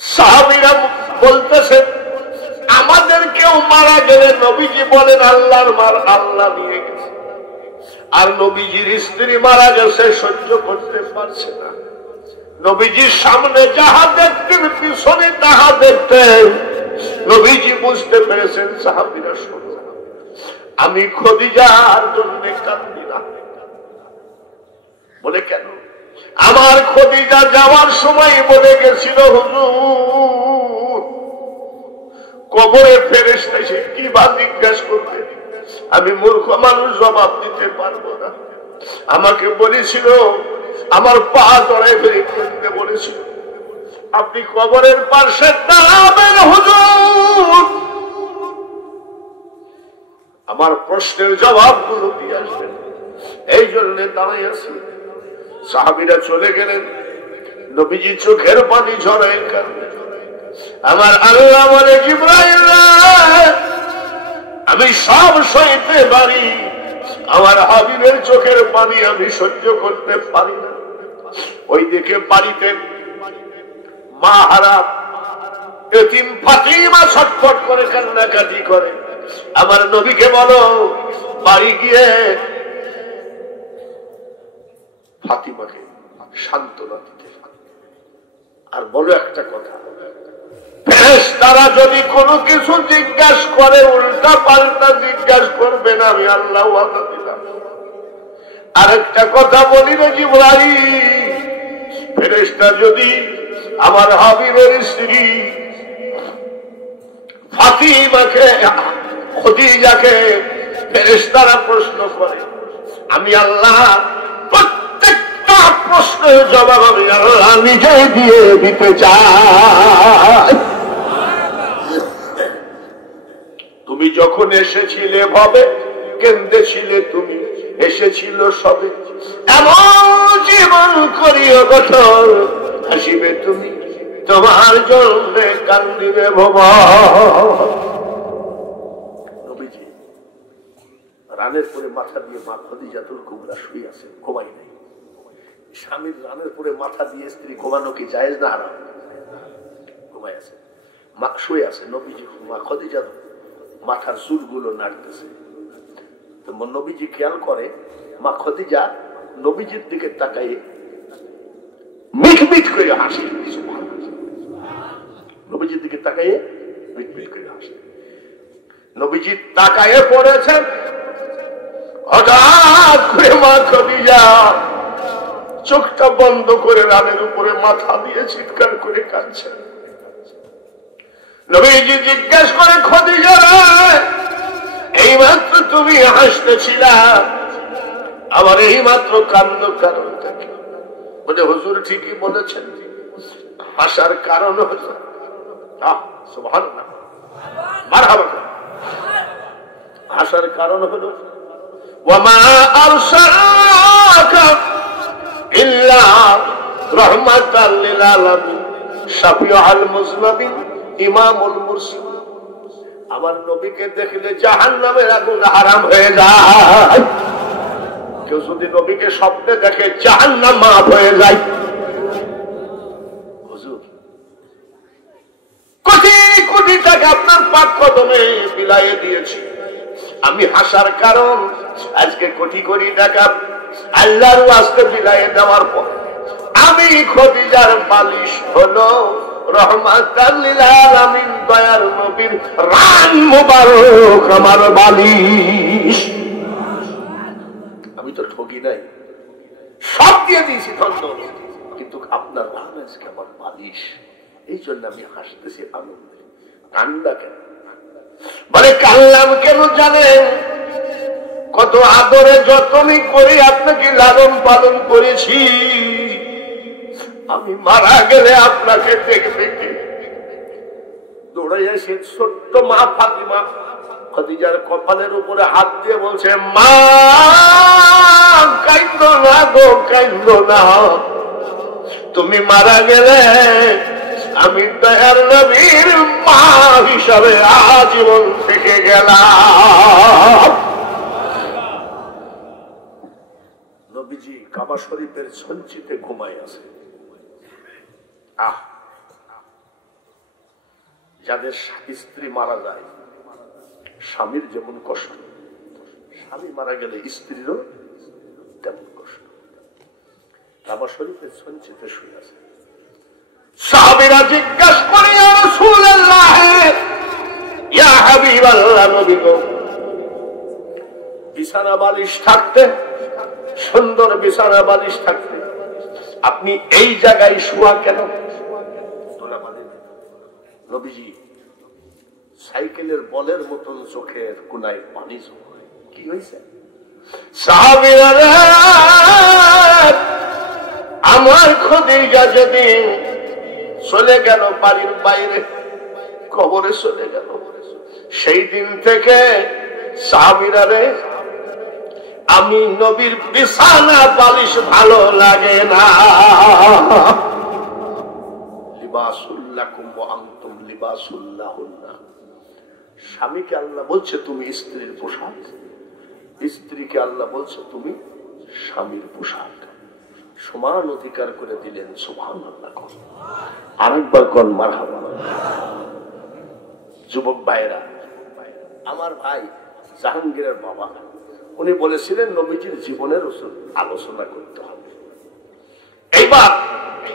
সাহাবীরা বলতেছেন আমাদের কেউ মারা গেলে নবীজি বলেন আল্লাহর মার আল্লাহ নিয়ে গেছে, আর নবীজির স্ত্রী মারা গেছে সহ্য করতে পারছে না। নবীজির সামনে যাহা দেখতেন পিছনে তাহা দেখতেন। নবীজি বুঝতে পেরেছেন সাহাবীরা শোনো আমি খদিজার জন্য কাঁদি না। বলে কেন? আমার খদিজা যাওয়ার সময় বলে গেছিল হুজুর কবরে ফেরেশতা এসে কি বা জিজ্ঞাসা করবে, আমি মূর্খ মানুষ জবাব দিতে পারবো না। আমাকে বলেছিল আমার পা জড়ায় ফেলে করতে বলেছিল আপনি কবরের পাশে দাঁড়াবেন হুজুর, আমার প্রশ্নের জবাবগুলো দিয়ে আসবেন, এই জন্য দাঁড়াই আছি। সাহাবীরা চলে গেলেন, নবীজি চোখের পানি ঝরায় কাঁদে। আমার আল্লাহ বলে জিবরাইল আমি সব সইতে পারি, আমার হাবিবের চোখের পানি আমি সহ্য করতে পারি না। ওই দিকে বাড়িতে মা হারা এতিম ফাতিমা ছটফট করে কান্নাকাটি করে। আমার নবীকে বলো বাড়ি গিয়ে ফাতিমাকে সান্ত্বনা দিতে, আর বলো একটা কথা, ফেরেশতারা যদি কোনো কিছু জিজ্ঞাসা করে উল্টা পাল্টা জিজ্ঞাসা করবে না, আমি আল্লাহ ওয়াদা দিলাম। আরেকটা কথা বলি রে জিবরাইল, ফেরেশতা যদি আমার হাবিবের স্ত্রী ফাতিমাকে খদিজাকে ফেরেশতারা প্রশ্ন করে, আমি আল্লাহ প্রত্যেকটা প্রশ্নের জবাব আমি আল্লাহ নিজে দিয়ে দিতে চাই। তুমি যখন এসেছিলে ভাবে কেন্দেছিলে, তুমি এসেছিল সবে, এমন জীবন করিও গঠন হাসিবে তুমি, তোমার জন্য কান্দিবে ভুবন। নবীজি রানের পরে মাথা দিয়ে মা খদিজাতুল কুবরা শুয়ে আছে, ঘুমাই নাই। স্বামীর রানের পরে মাথা দিয়ে স্ত্রী ঘুমানো কি জায়েজ না হারাম? ঘুমাই আছে, মা শুয়ে আছে। নবীজি মা খদিজা মাথার চুলগুলো নাড়তেছে। তো নবীজি খেয়াল করে মা খদিজা নবীজির দিকে তাকাই মিটমিট করে হাসে। নবীজির দিকে তাকাইয়ে মিটমিট করে হাসে। নবীজি তাকায়ে পড়েছেন, হঠাৎ করে মা খদিজা চোখটা বন্ধ করে রানের উপরে মাথা দিয়ে চিৎকার করে কাঁদছেন। নবীজি জিজ্ঞাসা করে, খদিজা এই মাত্র তুমি হাসতেছিলা, আবার এই মাত্র কান্দ কারণটা কি? বলে হুজুর ঠিকই বলেছেন, হাসার কারণ হচ্ছে সুবহানাল্লাহ মারহাবা, হাসার কারণ হলো ওয়ামা আরসালনাকা ইল্লা রাহমাতাল লিল আলামিন শাফিউল মুজনাবিন ইমামুল মুরসালিন। আমার নবীকে দেখলে জাহান্নামের আগুন হারাম হয়ে যায়। কেউ যদি নবীকে স্বপ্নে দেখে জাহান্নাম মাফ হয়ে যায়। হুজুর কোটি কোটি টাকা আপনার পাক কদমে বিলায়ে দিয়েছি, আমি হাসার কারণ আজকে কোটি কোটি টাকা আল্লাহর ওয়াস্তে বিলায়ে দেওয়ার পর আমি খদিজার বালিশ হলো রহমাতাল লিল আলামিন, দয়ার নবীর রান মুবারক আমার বালিশ। আমি তো ঠকি নাই, সব দিয়ে দিয়েছি ধন্য, কিন্তু আপনার রান আজকে আমার বালিশ, এই জন্য আমি হাসতেছি আনন্দে। কান্না কেন? বলে কান্নাম কেন জানেন? কত আদরে যতনই করি আপনাকে লালন পালন করেছি, আমি মারা গেলে আপনাকে দেখবে কে? দৌড়ে এসে ছোট্ট মা ফাতিমা খদিজার কপালের উপরে হাত দিয়ে বলছে, মা কাইন্দো না গো, কাইন্দো না, তুমি মারা গেলে আমি দয়ার নবীর মা হিসাবে আজীবন থেকে গেলাম। নবীজি কাবা শরীফের সঞ্চিতে ঘুমায় আছে। যাদের স্ত্রী মারা যায়, স্বামীর যেমন কষ্ট, স্বামী মারা গেলে স্ত্রীরও তেমন কষ্ট। কাবা শরীফের সঞ্চিতে শুয়ে আছে। সাহাবীরা জিজ্ঞাসা করে, ইয়া রাসূলুল্লাহ, ইয়া হাবিবাল্লাহ, নবী গো, বিছানা বালিশ থাকতে, সুন্দর বিছানা বালিশ থাকতে আপনি এই জায়গায় শোয়া কেন? নবীজি সাইকেলের বলের মতন চোখের কোনায় পানি জমে। কি হয়েছে? সাহাবীরা, আমার খদিজা যেদিন চলে গেল বাড়ির বাইরে, কবরে চলে গেল, সেই দিন থেকে সাহাবীরা রে আমি নবীর বিছানা বালিশ ভালো লাগে না। লিবাসুল লাকুম ওয়া আনতুম লিবাসুল লাহুন্না। স্বামীকে আল্লাহ বলছে তুমি স্ত্রীর পোশাক, স্ত্রীকে আল্লাহ বলছে তুমি স্বামীর পোশাক। সমান অধিকার করে দিলেন। সুবহানাল্লাহ। আরেকবার কোন মারহাবা। যুবক ভাইরা, আমার ভাই জাহাঙ্গীরের বাবা উনি বলেছিলেন নবীজির জীবনের আলোচনা করতে হবে। এইবার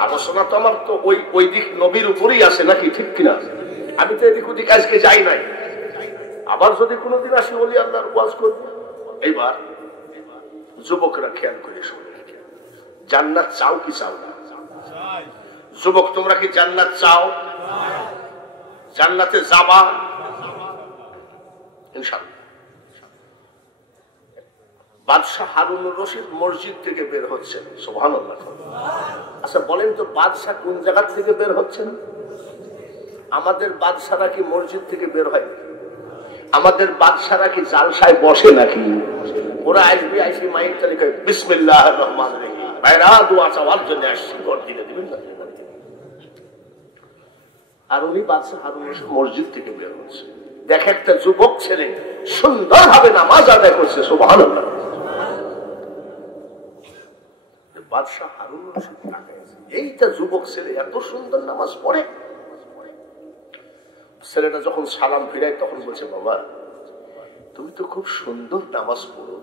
আলোচনা তো আমার তো ওই দিক নবীর উপরেই আছে নাকি, ঠিক কিনা? আমি তো এদিক ওদিক আজকে যাই নাই, আবার যদি কোনোদিন আসি বলি আল্লাহর ওয়াজ করব। এইবার যুবকরা খেয়াল করে শুনে, জান্নাত চাও কি চাও না? যুবক তোমরা কি জান্নাত চাও? জান্নাতে যাবা ইনশাআল্লাহ। বাদশাহ হারুনুর রশিদ মসজিদ থেকে বের হচ্ছেন। সুবহানাল্লাহ। আচ্ছা বলেন তো বাদশাহ কোন জায়গা থেকে বের হচ্ছেন? আমাদের বাদশাহরা কি মসজিদ থেকে বের হয়? আমাদের বাদশাহরা কি জালসায় বসে নাকি? ওরা আসবে, আইসি মাইক তালিকায় বিসমিল্লাহির রহমানির রহিম, ভাইরা দোয়া চাওয়ার জন্য আসছি, ভোট দিলে দিবেন না। আর উনি বাদশাহ হারুনুর রশিদ মসজিদ থেকে বের হচ্ছে। দেখে একটা যুবক ছেলে সুন্দরভাবে নামাজ আদায় করছে। সুবহানাল্লাহ। বাদশাহ হারুনুর রশিদ এইটা যুবক ছেলে এত সুন্দর নামাজ পড়ে। ছেলেটা যখন সালাম ফিরায় তখন বলছে, বাবা তুমি তো খুব সুন্দর নামাজ পড়ো।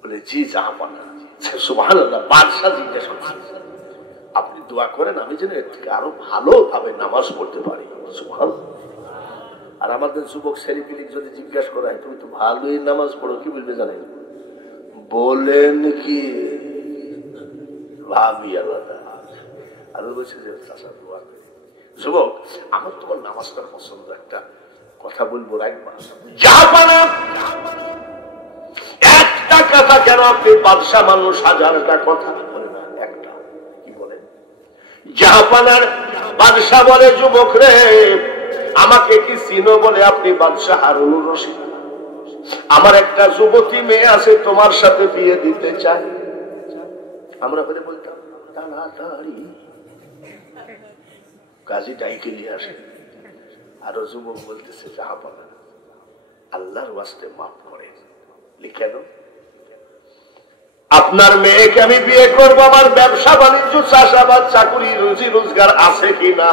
বলে জি জাহাপানা। সুবহানাল্লাহ। বাদশাহ জিজ্ঞাসা করছে, আপনি দোয়া করেন আমি যেন এর থেকে আরো ভালোভাবে নামাজ পড়তে পারি। সুবহানাল্লাহ। আর আমাদের যুবক ছেলেপিলি যদি জিজ্ঞাসা করা হয় তুমি তো ভালোই নামাজ পড়ো, কি বলবে জানেন? বলেন কি ভাবি আলাদা। আর বলছে যে চাচা দোয়া করি। যুবক আমার তোমার নামাজটার পছন্দ, একটা কথা বলবো রাখবা? জাহাপানা একটা কথা কেন? আপনি বাদশাহ মানুষ, হাজারটা কথা বলে না, একটা কি বলেন? জাহাপানার বাদশাহ বলে, যুবক রে আমাকে কি চিনো? বলে আপনি বাদশাহ হারুনুর রশিদ। আমার একটা যুবতী মেয়ে আছে, তোমার সাথে বিয়ে দিতে চাই। আমরা বলে বলতাম তাড়াতাড়ি কাজী ডাইকে নিয়ে আসে। আরো যুবক বলতেছে, জাহাপানা আল্লাহর ওয়াস্তে মাফ করেন। কেন? আপনার মেয়েকে আমি বিয়ে করবো, আমার ব্যবসা বাণিজ্য চাষাবাদ চাকুরি রুজি রোজগার আছে কিনা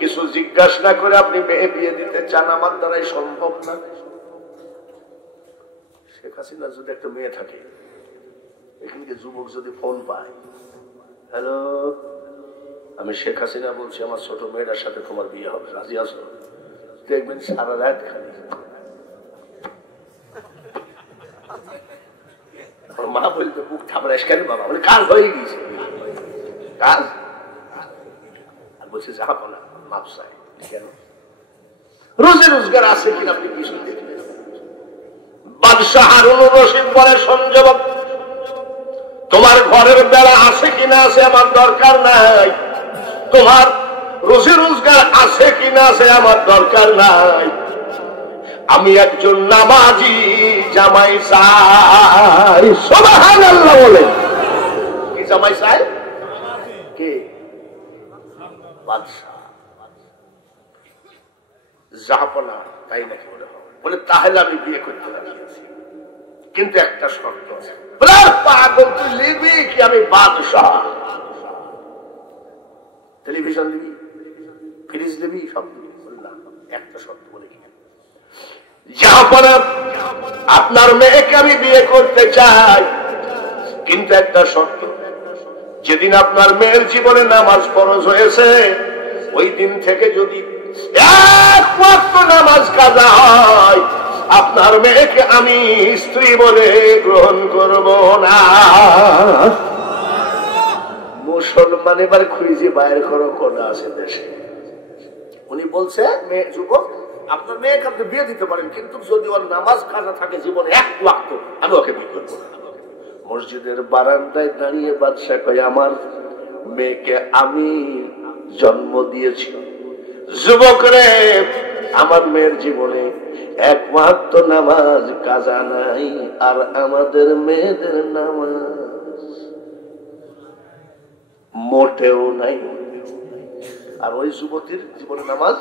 কিছু জিজ্ঞাসা না করে আপনি মেয়ে বিয়ে দিতে চান, আমার দ্বারাই সম্ভব না। শেখ হাসিনা যদি একটা মেয়ে থাকে, এখানকে যুবক যদি ফোন পায়, হ্যালো আমি শেখ হাসিনা বলছি, আমার ছোট মেয়েটার সাথে তোমার বিয়ে হবে, রাজি আছো? দেখবেন সারা রাত খালি মা বলতে বুক থাপড়াস কেন বাবা? বলে কাজ হয়ে গেছে, কাজ। আর বলছে জাহাপানা মাপ চাই। কেন? রোজে রোজগার আছে কিনা আপনি কিছু দেখলেন? বাদশাহ হারুনুর রশিদ বলে, সংযমক তোমার ঘরের বেলা আছে কিনা আছে আমার দরকার নাই, তোমার রোজে রোজগার আছে কিনা আছে আমার দরকার নাই, আমি একজন নামাজি জামাই চাই। সুবহানাল্লাহ বলে। কি জামাই চাই? কে? বাদশাহ। জাহাপানা তাই নাকি? বলে তাহলে আমি বিয়ে করতে রাজি আছি, কিন্তু একটা শর্ত আছে। বলে পাগল তুই লিখবি কি? আমি বাদশাহ। টেলিভিশন দিবি, ফ্রিজ দিবি, সব দিবি। বললাম একটা শর্ত। বলে কি? জাহাপানা আপনার মেয়েকে আমি বিয়ে করতে চাই, কিন্তু একটা শর্ত। যেদিন আপনার মেয়ের জীবনে নামাজ ফরজ হয়েছে, ওই দিন থেকে যদি এক ওয়াক্ত নামাজ কাজা হয়, আপনার মেয়েকে আমি স্ত্রী বলে গ্রহণ করব না। মুসলমান এবার খুঁজে বাইর করো কোন আছে দেশে। উনি বলছে, মেয়ে যুবক আপনার মেয়েকে আপনি বিয়ে দিতে পারেন, কিন্তু যদি ওর নামাজ কাজা থাকে জীবনে এক ওয়াক্ত, আমি ওকে বিয়ে করবো না। মসজিদের বারান্দায় দাঁড়িয়ে বাদশাহ কয়, আমার মেয়েকে আমি জন্ম দিয়েছি। যুবক রে আমার মেয়ের জীবনে একমাত্র নামাজ কাজা নাই, আর আমাদের মেয়েদের নামাজ মোটেও নাই। আর ওই যুবতীর জীবনে নামাজ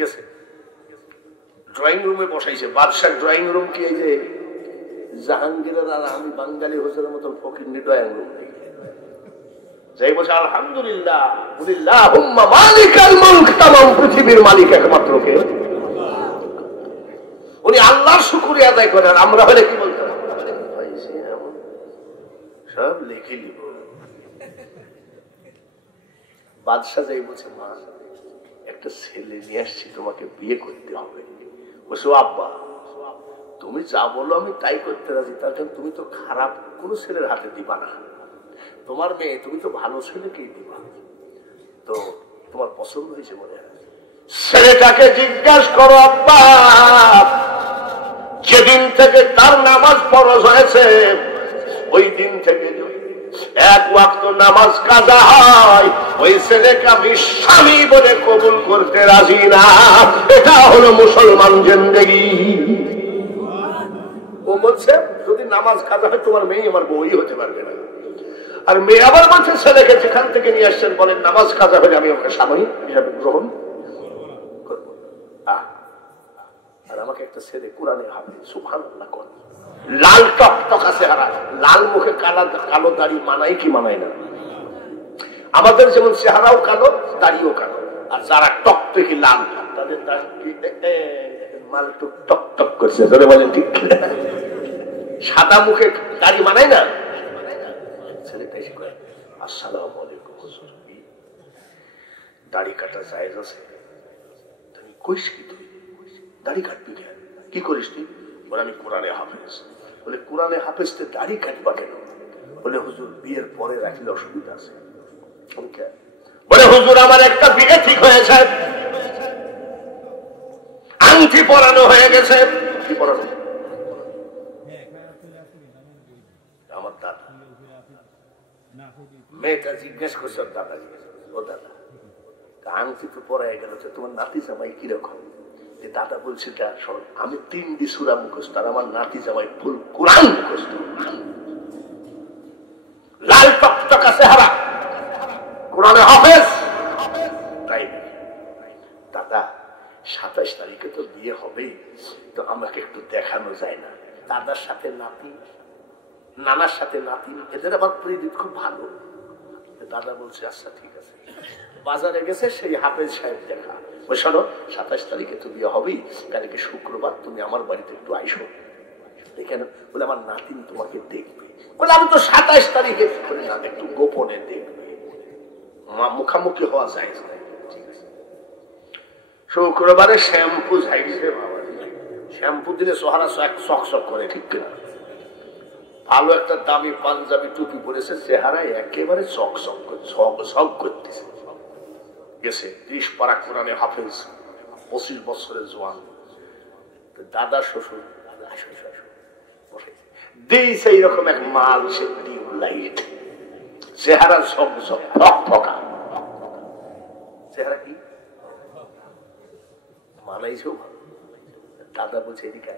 গেছে। ড্রয়িং রুমে বসাইছে, বাদশাহ ড্রয়িং রুম কি এই যে জাহাঙ্গীরের আর আমি বাঙালি হোসেনের মতন ফকির ড্রয়িং রুম নেই। যাই বলছে আলহামদুলিল্লাহ, আল্লাহুম্মা মালিকাল মুলক, তামাম পৃথিবীর মালিক একমাত্র কে? উনি আল্লাহর শুকরিয়া আদায় করেন। আমরা হলে কি বলতাম? সব লিখে নিব। বাদশাহ যাই বলছে মা, একটা ছেলে নিয়ে আসছি, তোমাকে বিয়ে করতে হবে। বলছো আব্বা তুমি যা বলো আমি তাই করতে রাজি, তার কারণ তুমি তো খারাপ কোন ছেলের হাতে দিবা না, তোমার মেয়ে, তুমি তো ভালো ছেলেকেই দিবা। তো তোমার পছন্দ হয়েছে মনে হয়? ছেলেটাকে জিজ্ঞাসা করো আব্বা, যেদিন থেকে তার নামাজ ফরজ হয়েছে ওই দিন থেকে এক ওয়াক্ত নামাজ কাজা হয়, ওই ছেলেকে আমি স্বামী বলে কবুল করতে রাজি না। এটা হলো মুসলমান জিন্দেগি। ও বলছে যদি নামাজ কাজা হয় তোমার মেয়ে আমার বউই হতে পারবে না। আর মেয়ে আবার বলছে ছেলেকে যেখান থেকে নিয়ে আসছেন বলেন নামাজ কাজা হলে আমি ওকে স্বামী হিসাবে গ্রহণ করবো। আর আমাকে একটা ছেলে কোরআনে হাফেজ, সুবহানাল্লাহ কোন লাল টকটকা চেহারা, লাল মুখে কালো দাড়ি মানায় কি মানায় না? আমাদের যেমন চেহারাও কালো, দাড়িও কালো। আর যারা টকটকি লাল তাদের মাল টক টক করছে, বলেন ঠিক? সাদা মুখে দাড়ি মানায় না? ছেলেটা এসে কয় আসসালামু আলাইকুম হুজুর, দাড়ি কাটা জায়েজ আছে? তুমি কইস কি? তুই দাড়ি কাটবি কেন? কি করিস তুই? বলে আমি কোরআনে হাফেজ। বলে কোরআনে হাফেজতে দাড়ি কাটবা কেন? বলে হুজুর বিয়ের পরে রাখলে অসুবিধা আছে। বলে হুজুর আমার একটা বিয়ে ঠিক হয়েছে, আংটি পরানো হয়ে গেছে। কি পরানো? আমার দাদা। মেয়েটা জিজ্ঞেস করছে দাদা, ও দাদা আংটি তো পরাই গেল, তোমার নাতি জামাই কিরকম? দাদা বলছে আমি 3 সূরা মুখস্থ, আর আমার নাতি জামাই ফুল কোরআন মুখস্থ, লাল টকটকা চেহারা, কোরআনে হাফেজ। তাই দাদা 27 তারিখে তো বিয়ে হবে, তো আমাকে একটু দেখানো যায় না? দাদার সাথে নাতি, নানার সাথে নাতি, এদের আবার প্রীতি খুব ভালো। দাদা বলছে আচ্ছা ঠিক আছে। বাজারে গেছে সেই হাফেজ সাহেব দেখা। শোনো 27 তারিখে তো বিয়ে হবেই, কালকে শুক্রবার তুমি আমার বাড়িতে একটু আইসো। কেন? বলে আমার নাতিন তোমাকে দেখবে। বলে আমি তো 27 তারিখে একটু গোপনে দেখবে, মুখামুখি হওয়া যায় না। শুক্রবারে শ্যাম্পু ঝাইছে, বাবা শ্যাম্পু দিলে সোহারা চকচক করে, ঠিক কিনা? ভালো একটা দামি পাঞ্জাবি টুপি পরেছে, চেহারায় একেবারে চকচক করতেছে। গেছে 30 পারা কোরআনে হাফেজ, 25 বছরের জোয়ান। দাদা শ্বশুর দিয়েছে এইরকম এক মাল, সে টিউবলাইট, চেহারা ঝকঝক ফকা। চেহারা কি মানাইছেও ভালো। দাদা বলছে এদিকে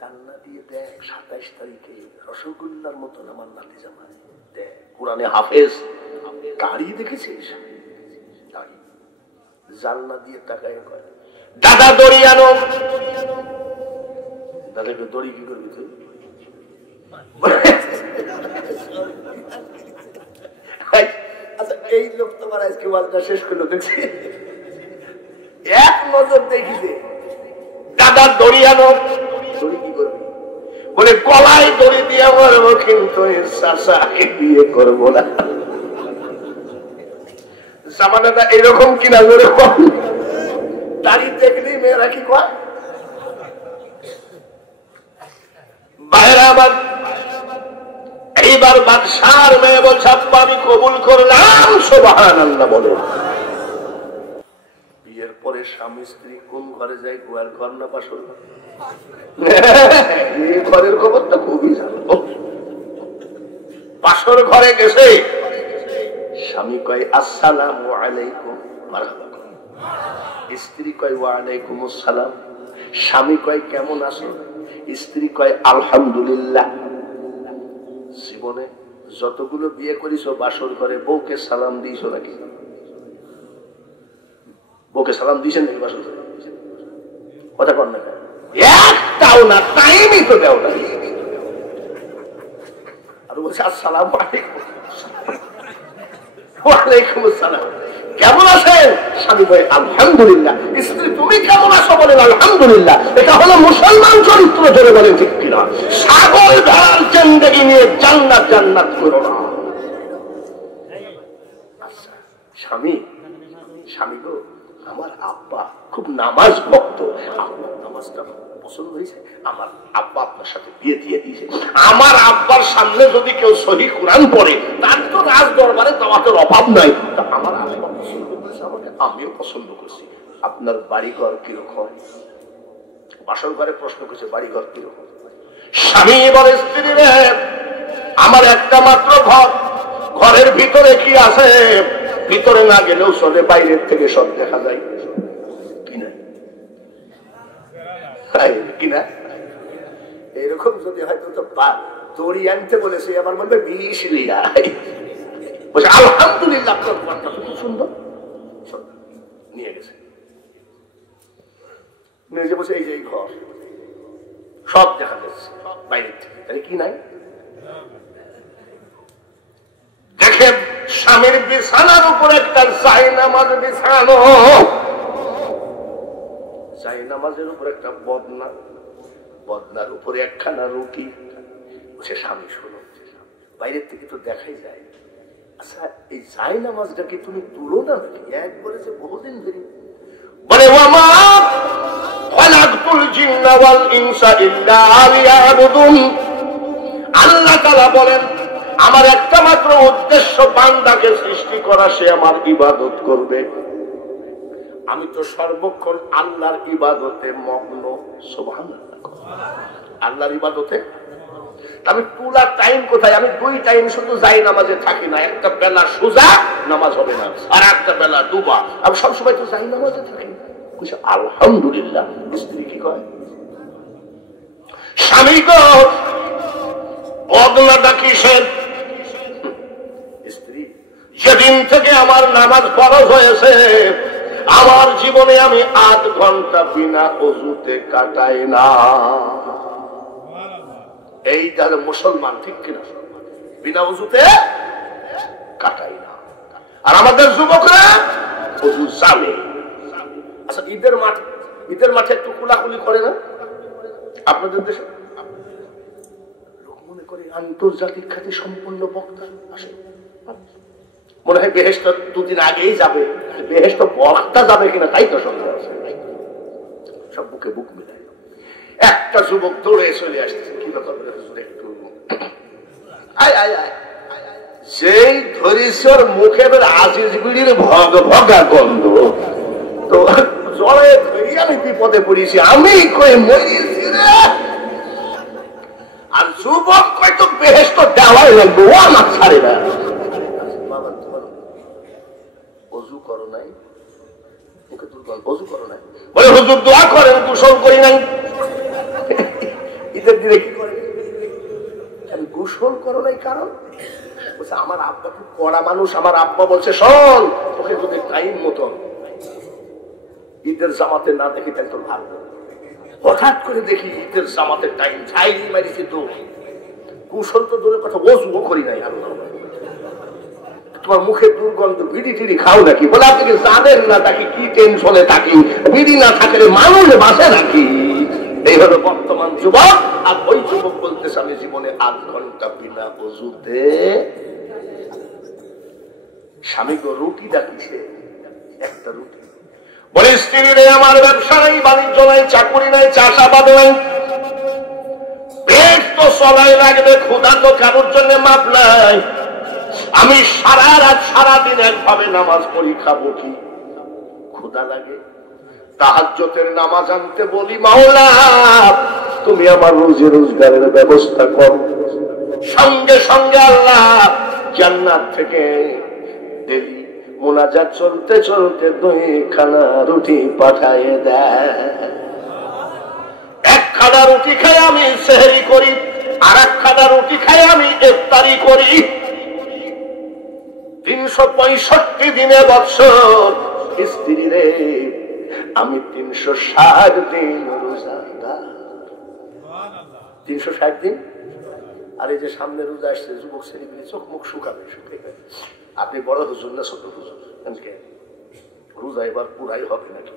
জান্না দিয়ে দেখ 27 তারিখে রসগোল্লার মতন আমার নাতি জামাই, দেখ কোরআনে হাফেজ, দাঁড়িয়ে দেখেছিস? জালনা দিয়ে তাকায় করে দাদা দড়ি আনো। দাদা একটু দড়ি কি করবি তুই? আচ্ছা এই লোক তোমার আজকে ওয়াজটা শেষ করলো দেখছি, এক নজর দেখিছে দাদা দড়ি আনো। দড়ি কি করবি? বলে গলায় দড়ি দিয়ে মারবো, কিন্তু বিয়ে করবো না। জামানাটা এরকম কিনা করে দাড়ি দেখলি মেয়েরা কি কয়? বাইরে আবার এইবার বাদশার মেয়ে বলছে আব্বা আমি কবুল করলাম, সুবহানাল্লাহ বলে। বিয়ের পরে স্বামী স্ত্রী কোন ঘরে যায়? গোয়াল ঘর না বাসর ঘর? এই ঘরের খবরটা খুবই জানো। বাসর ঘরে গেছে, স্বামী কয় আসসালামু আলাইকুম, মারহাবা। স্ত্রী কয় ওয়া আলাইকুম আসসালাম। স্বামী কয় কেমন আছো? স্ত্রী কয় আলহামদুলিল্লাহ। জীবনে যতগুলো বিয়ে করিস বাসর করে বউকে সালাম দিস নাকি? বউকে সালাম দিয়েছেন নাকি বাসর করে? কথা কর না, একটাও না, টাইমই তো দেও না। আর বলছে আসসালামু আলাইকুম। ওয়ালাইকুম আসসালাম, কেমন আছেন? স্বামী ভাই আলহামদুলিল্লাহ। স্ত্রী তুমি কেমন আছো? বলেন আলহামদুলিল্লাহ। এটা হলো মুসলমান চরিত্র, জোরে বলেন ঠিক কিনা? সাগর ধারার জিন্দেগি নিয়ে জান্নাত জান্নাত করো না। আচ্ছা স্বামী, স্বামী গো আমার আব্বা খুব নামাজ ভক্ত, আপনার নামাজটা পছন্দ হয়েছে, আমার আব্বা আপনার সাথে বিয়ে দিয়ে দিয়েছে। আমার আব্বার সামনে যদি কেউ সহি কোরআন পড়ে তার তো রাজ দরবারে দাওয়াতের অভাব নাই। আমার আব্বা পছন্দ করেছে আমাকে, আমিও পছন্দ করছি। আপনার বাড়িঘর কিরকম? বাসন ঘরে প্রশ্ন করছে বাড়িঘর কিরকম? স্বামী বলে স্ত্রী রে আমার একটা মাত্র ঘর, ঘরের ভিতরে কি আছে? ভিতরে না গেলেও চলে, বাইরের থেকে সব দেখা যায়। কিনা কিনা এরকম যদি হয়তো তো দড়ি আনতে বলেছে, আমার বলবে 20 লিয়া। বলছে আলহামদুলিল্লাহ আপনার ঘরটা খুব সুন্দর, নিয়ে গেছে। নিয়ে যে বলছে এই যে এই ঘর সব দেখা যাচ্ছে বাইরের থেকে, তাহলে কি নাই? দেখেন স্বামীর বিছানার উপর একটা জায়নামাজ বিছানো, জায়নামাজের উপর একটা বদনা, বদনার উপরে একখানা রুটি। বসে স্বামী শোনো, বাইরের থেকে তো দেখাই যায়, আচ্ছা এই জায়নামাজটা কি তুমি তুলো না নাকি? এক বলেছে বহুদিন ধরে। বলে আল্লাহ তাআলা বলেন আমার একটা মাত্র উদ্দেশ্য বান্দাকে সৃষ্টি করা, সে আমার ইবাদত করবে। আমি তো সর্বক্ষণ আল্লাহর ইবাদতে মগ্ন। সুবহানাল্লাহ, আল্লাহর ইবাদতে। আমি তুলার টাইম কোথায়? আমি 2 টাইম শুধু যাই নামাজে থাকি না, একটা বেলা সোজা নামাজ হবে না, আর একটা বেলা ডুবা। আমি সবসময় তো যাই নামাজে থাকি। আলহামদুলিল্লাহ। স্ত্রী কি কয়? স্বামী গো বদনাটা কিসের? স্ত্রী যেদিন থেকে আমার নামাজ ফরজ হয়েছে আমার জীবনে আমি 8 ঘন্টা বিনা ওযুতে কাটাই না। এই যারা মুসলমান ঠিক কিনা, বিনা ওযুতে কাটাই না। আর আমাদের যুবকরা ওযু জানে। আচ্ছা ঈদের মাঠে একটু কোলাকুলি করে না আপনাদের দেশে? লোক মনে করে আন্তর্জাতিক খ্যাতি সম্পন্ন বক্তা আসে, মনে হয় বেহেশত 2 দিন আগেই যাবে। বেহেশত বক্তা যাবে কিনা তাই তো সন্দেহ আছে। সব বুকে বুক মিলায়। একটা যুবক দৌড়ে চলে আসছে, কি ব্যাপার একটু সেই ধরিসর মুখের আজিজ বিড়ির ভগা গন্ধ তো জলে ধরি আমি বিপদে পড়েছি, আমি কই মরিয়েছি রে। আর যুবক কই তো বেহেশত দেওয়াই লাগবে, ও আমার ছাড়ে না। বাবা তোমার ওযু করো নাই? মুখে দুর্গন্ধ, ওযু করো নাই? বলে হুজুর দোয়া করেন, গোসল করি নাই। ঈদের দিনে কি করে? গোসল করো নাই কারণ বলছে আমার আব্বা খুব কড়া মানুষ। আমার আব্বা বলছে শোন, তোকে যদি টাইম মতন ঈদের জামাতে না দেখি তাই তোর ভালো। হঠাৎ করে দেখি ঈদের জামাতের টাইম ছাই মারিছে, তো গোসল তো দূরের কথা, ওযুও করি নাই। আর তোমার মুখে দুর্গন্ধ, বিড়ি টিড়ি খাও নাকি? বলে আপনি কি জানেন না তাকে কি টেনশনে থাকি? বিড়ি না থাকলে মানুষ বাঁচে নাকি? এই হলো বর্তমান যুবক। আর ওই যুবক বলতেছে আমি জীবনে 8 ঘন্টা বিনা ওযুতে। স্বামী গো রুটি ডাকিছে, একটা রুটি। বলে স্ত্রী রে আমার ব্যবসা নাই, বাণিজ্য নাই, চাকুরি নাই, চাষাবাদ নাই, পেট তো চলাই লাগবে, ক্ষুধা তো কারোর জন্য মাপ নাই। আমি সারা রাত সারাদিন একভাবে নামাজ পড়ি, খাবো কি? ক্ষুধা লাগে। তাহাজ্জুদের নামাজ আনতে বলি মাওলা তুমি আমার রুজি রোজগারের ব্যবস্থা করো। সঙ্গে সঙ্গে আল্লাহ জান্নাত থেকে ডেলি মুনাজাত চলতে চলতে 2 খানা রুটি পাঠায় দেয়। 1 খানা রুটি খাই আমি সেহরি করি, আর 1 খানা রুটি খাই আমি ইফতারি করি। 365 দিনে বৎসর স্ত্রী রে আমি 360 দিন রোজাদার। 360 দিন। আর এই যে সামনে রোজা আসছে, যুবক ছেলেগুলি চোখ মুখ শুকাবে, শুকিয়ে আপনি বড় হুজুর না ছোট হুজুর? রোজা এবার পুরাই হবে নাকি?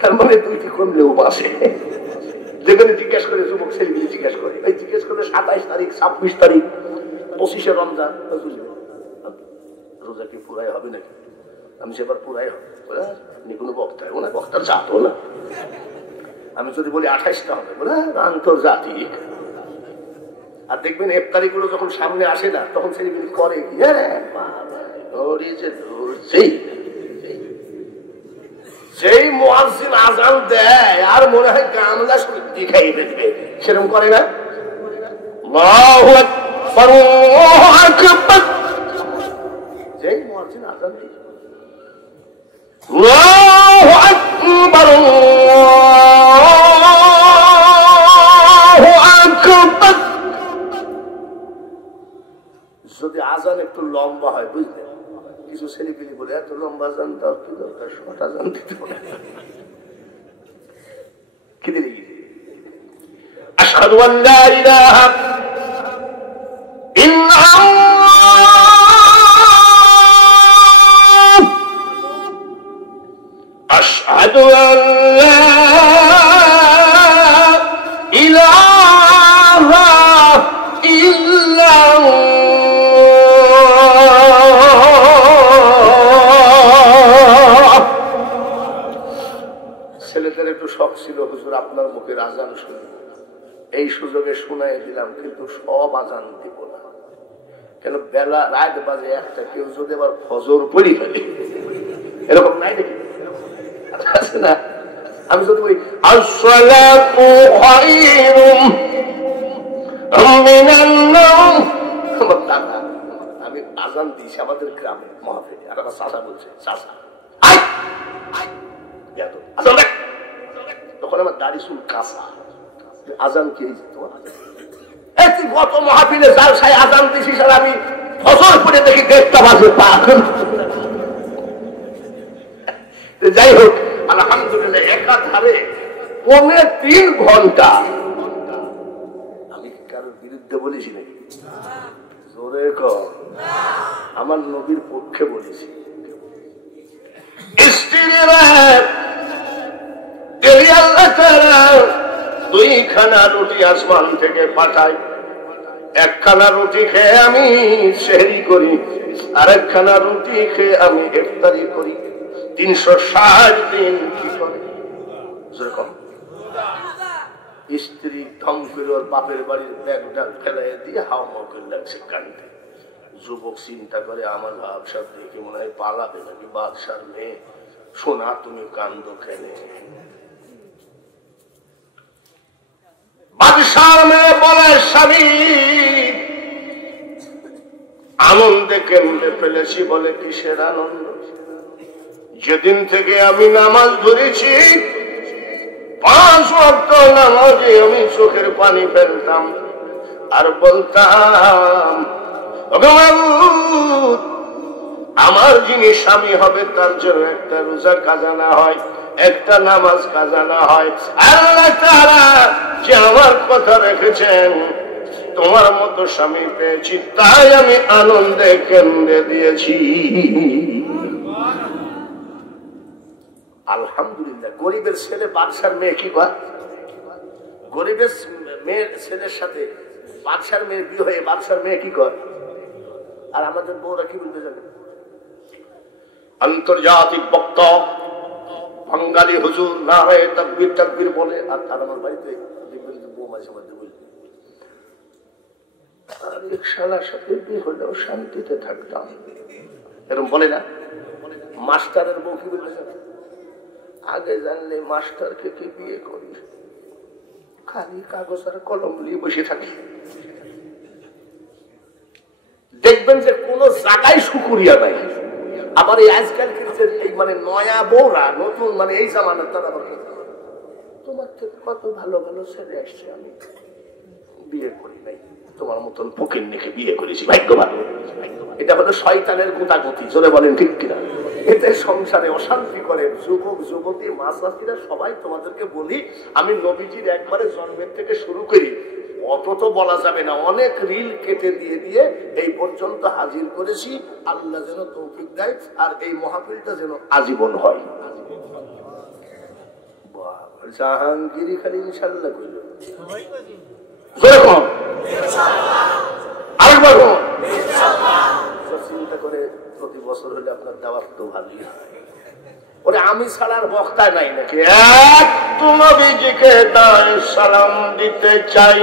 তার মানে দুইটি কমলেও বাসে। যেখানে জিজ্ঞাসা করে যুবক ছেলেগুলি জিজ্ঞাসা করে, এই জিজ্ঞেস করে 27 তারিখ 26 তারিখ 25 রমজান রোজা কি পুরাই হবে নাকি? আমি সেবার পুরাই হবে। কোনো বক্তা ওনা বক্তার জাত না। আমি যদি বলি 28টা হবে, বলে আন্তর্জাতিক। আর দেখবেন ইফতারি গুলো যখন সামনে আসে না, তখন ছেলেগুলি করে কি, সেই মুয়াজ্জিন আযান দেয় আর মনে হয় গামলা দেখাই দেবে, সেরকম করে না? আল্লাহু আকবার, আল্লাহু আকবার। যেই মুয়াজ্জিন আযান দেয়, আল্লাহু আকবার, আল্লাহু আকবার। যদি আযান একটু লম্বা হয়, বুঝলেন, কিছু ছেলেপিলি বলে এত লম্বা আযান দাও কি দরকার, শর্ট আযান দিতে হবে। কি দিলি? আশহাদু আল্লা ইলাহা ইল্লাল্লাহ, আশহাদু আল্লা ইলাহা ইল্লাল্লাহ। ছেলেদের একটু শখ ছিল, হুজুর আপনার মুখের আজান শুনি, এই সুযোগে শুনাই দিলাম, কিন্তু সব আজান দিব না। কেন বেলা রাত বাজে একটা, কেউ যদি আবার ফজর পড়ি ফেলে, এরকম নাই নাকি? আছে না? আমি যদি বলি আসসালাতু খায়রুম মিনান নাওম, আমি আজান দিয়েছি আমাদের গ্রামে মাহফিলে, আর আমার চাচা বলছে, চাচা তখন আমার দাড়ি চুল কাঁচা, আজান কে তোমার? গত মাহফিলে যার সাই আজান দিছিস, আর আমি ফজর পড়ে দেখি 1:30 বাজে পা। যাই হোক, আলহামদুলিল্লাহ একাধারে 3.25 ঘন্টা। আমি কারোর বিরুদ্ধে বলেছি নাকি? জোরে কর, আমার নবীর পক্ষে বলেছি। দুইখানা রুটি আসমান থেকে পাঠায়, একখানা রুটি খেয়ে আমি সেহরি করি, আর একখানা রুটি খেয়ে আমি ইফতারি করি। 360 দিন কি করে? স্ত্রী ধম করে ওর বাপের বাড়ির ব্যাগটা ফেলাই দিয়ে হাওয়া করে লাগছে কানতে। যুবক চিন্তা করে, আমার ভাবসাব দেখে মনে হয় পালাবে নাকি বাদশার মেয়ে। শোনা, তুমি কান্দ খেলে। বাদশার মেয়ে বলে, স্বামী আনন্দে কেন্দ্রে ফেলেছি। বলে, কিসের আনন্দ? যেদিন থেকে আমি নামাজ ধরেছি, 5 ওয়াক্ত নামাজে আমি চোখের পানি ফেলতাম আর বলতাম, আমার যিনি স্বামী হবে তার জন্য একটা রোজা কাজা না হয়, একটা নামাজ কাজা না হয়, আল্লাহ তাআলা যে আমার কথা রেখেছেন, তোমার মতো স্বামী পেয়েছি, তাই আমি আনন্দে কেন্দ্রে দিয়েছি। আলহামদুলিল্লাহ। গরিবের ছেলে বাদশার মেয়ে কি কয়? গরিবের মেয়ের ছেলের সাথে বাদশার মেয়ের বিয়ে হয়ে বাদশার মেয়ে কি কয়? আর আমাদের বউরা কি বলতে জানে? আন্তর্জাতিক বক্তা বাঙালি হুজুর না হয়ে তাকবীর তাকবীর বলে। আর আমার বাড়িতে দেখবেন যে বউ মাঝে মাঝে বলবে, এক শালার সাথে বিয়ে হলেও শান্তিতে থাকতাম, এরকম বলে না? মাস্টারের বউ কি বলতে জানে? আগে জানলে মাস্টারকে কি বিয়ে করি, খালি কাগজ আর কলম নিয়ে বসে থাকি। দেখবেন যে কোন জায়গায় শুকুরিয়া নাই। আবার এই আজকাল এই মানে নয়া বউরা নতুন মানে এই জামানার, তারা তোমার থেকে কত ভালো ভালো ছেলে আসছে, আমি বিয়ে করি নাই। তোমার মতন ফকির নিকে বিয়ে করেছি, ভাগ্যবান। এটা হলো শয়তানের গুতাগুতি, জোরে বলেন ঠিক কিনা? এতে সংসারে অশান্তি করে যুবক যুবতী মাসাসিরা সবাই। তোমাদেরকে বলি, আমি নবীজির একবারে জন্মের থেকে শুরু করি, অত তো বলা যাবে না, অনেক রিল কেটে দিয়ে দিয়ে এই পর্যন্ত হাজির করেছি। আল্লাহ যেন তৌফিক দেয় আর এই মাহফিলটা যেন আজীবন হয়। জাহাঙ্গীরি খালি ইনশাল্লাহ কইল, আরেকবার চিন্তা করে প্রতি বছর হলে আপনার দাওয়াত তো ভালোই হয়। ওরে আমি ছাড়ার বক্তা নাই নাকি? এক নবীজিকে সালাম দিতে চাই।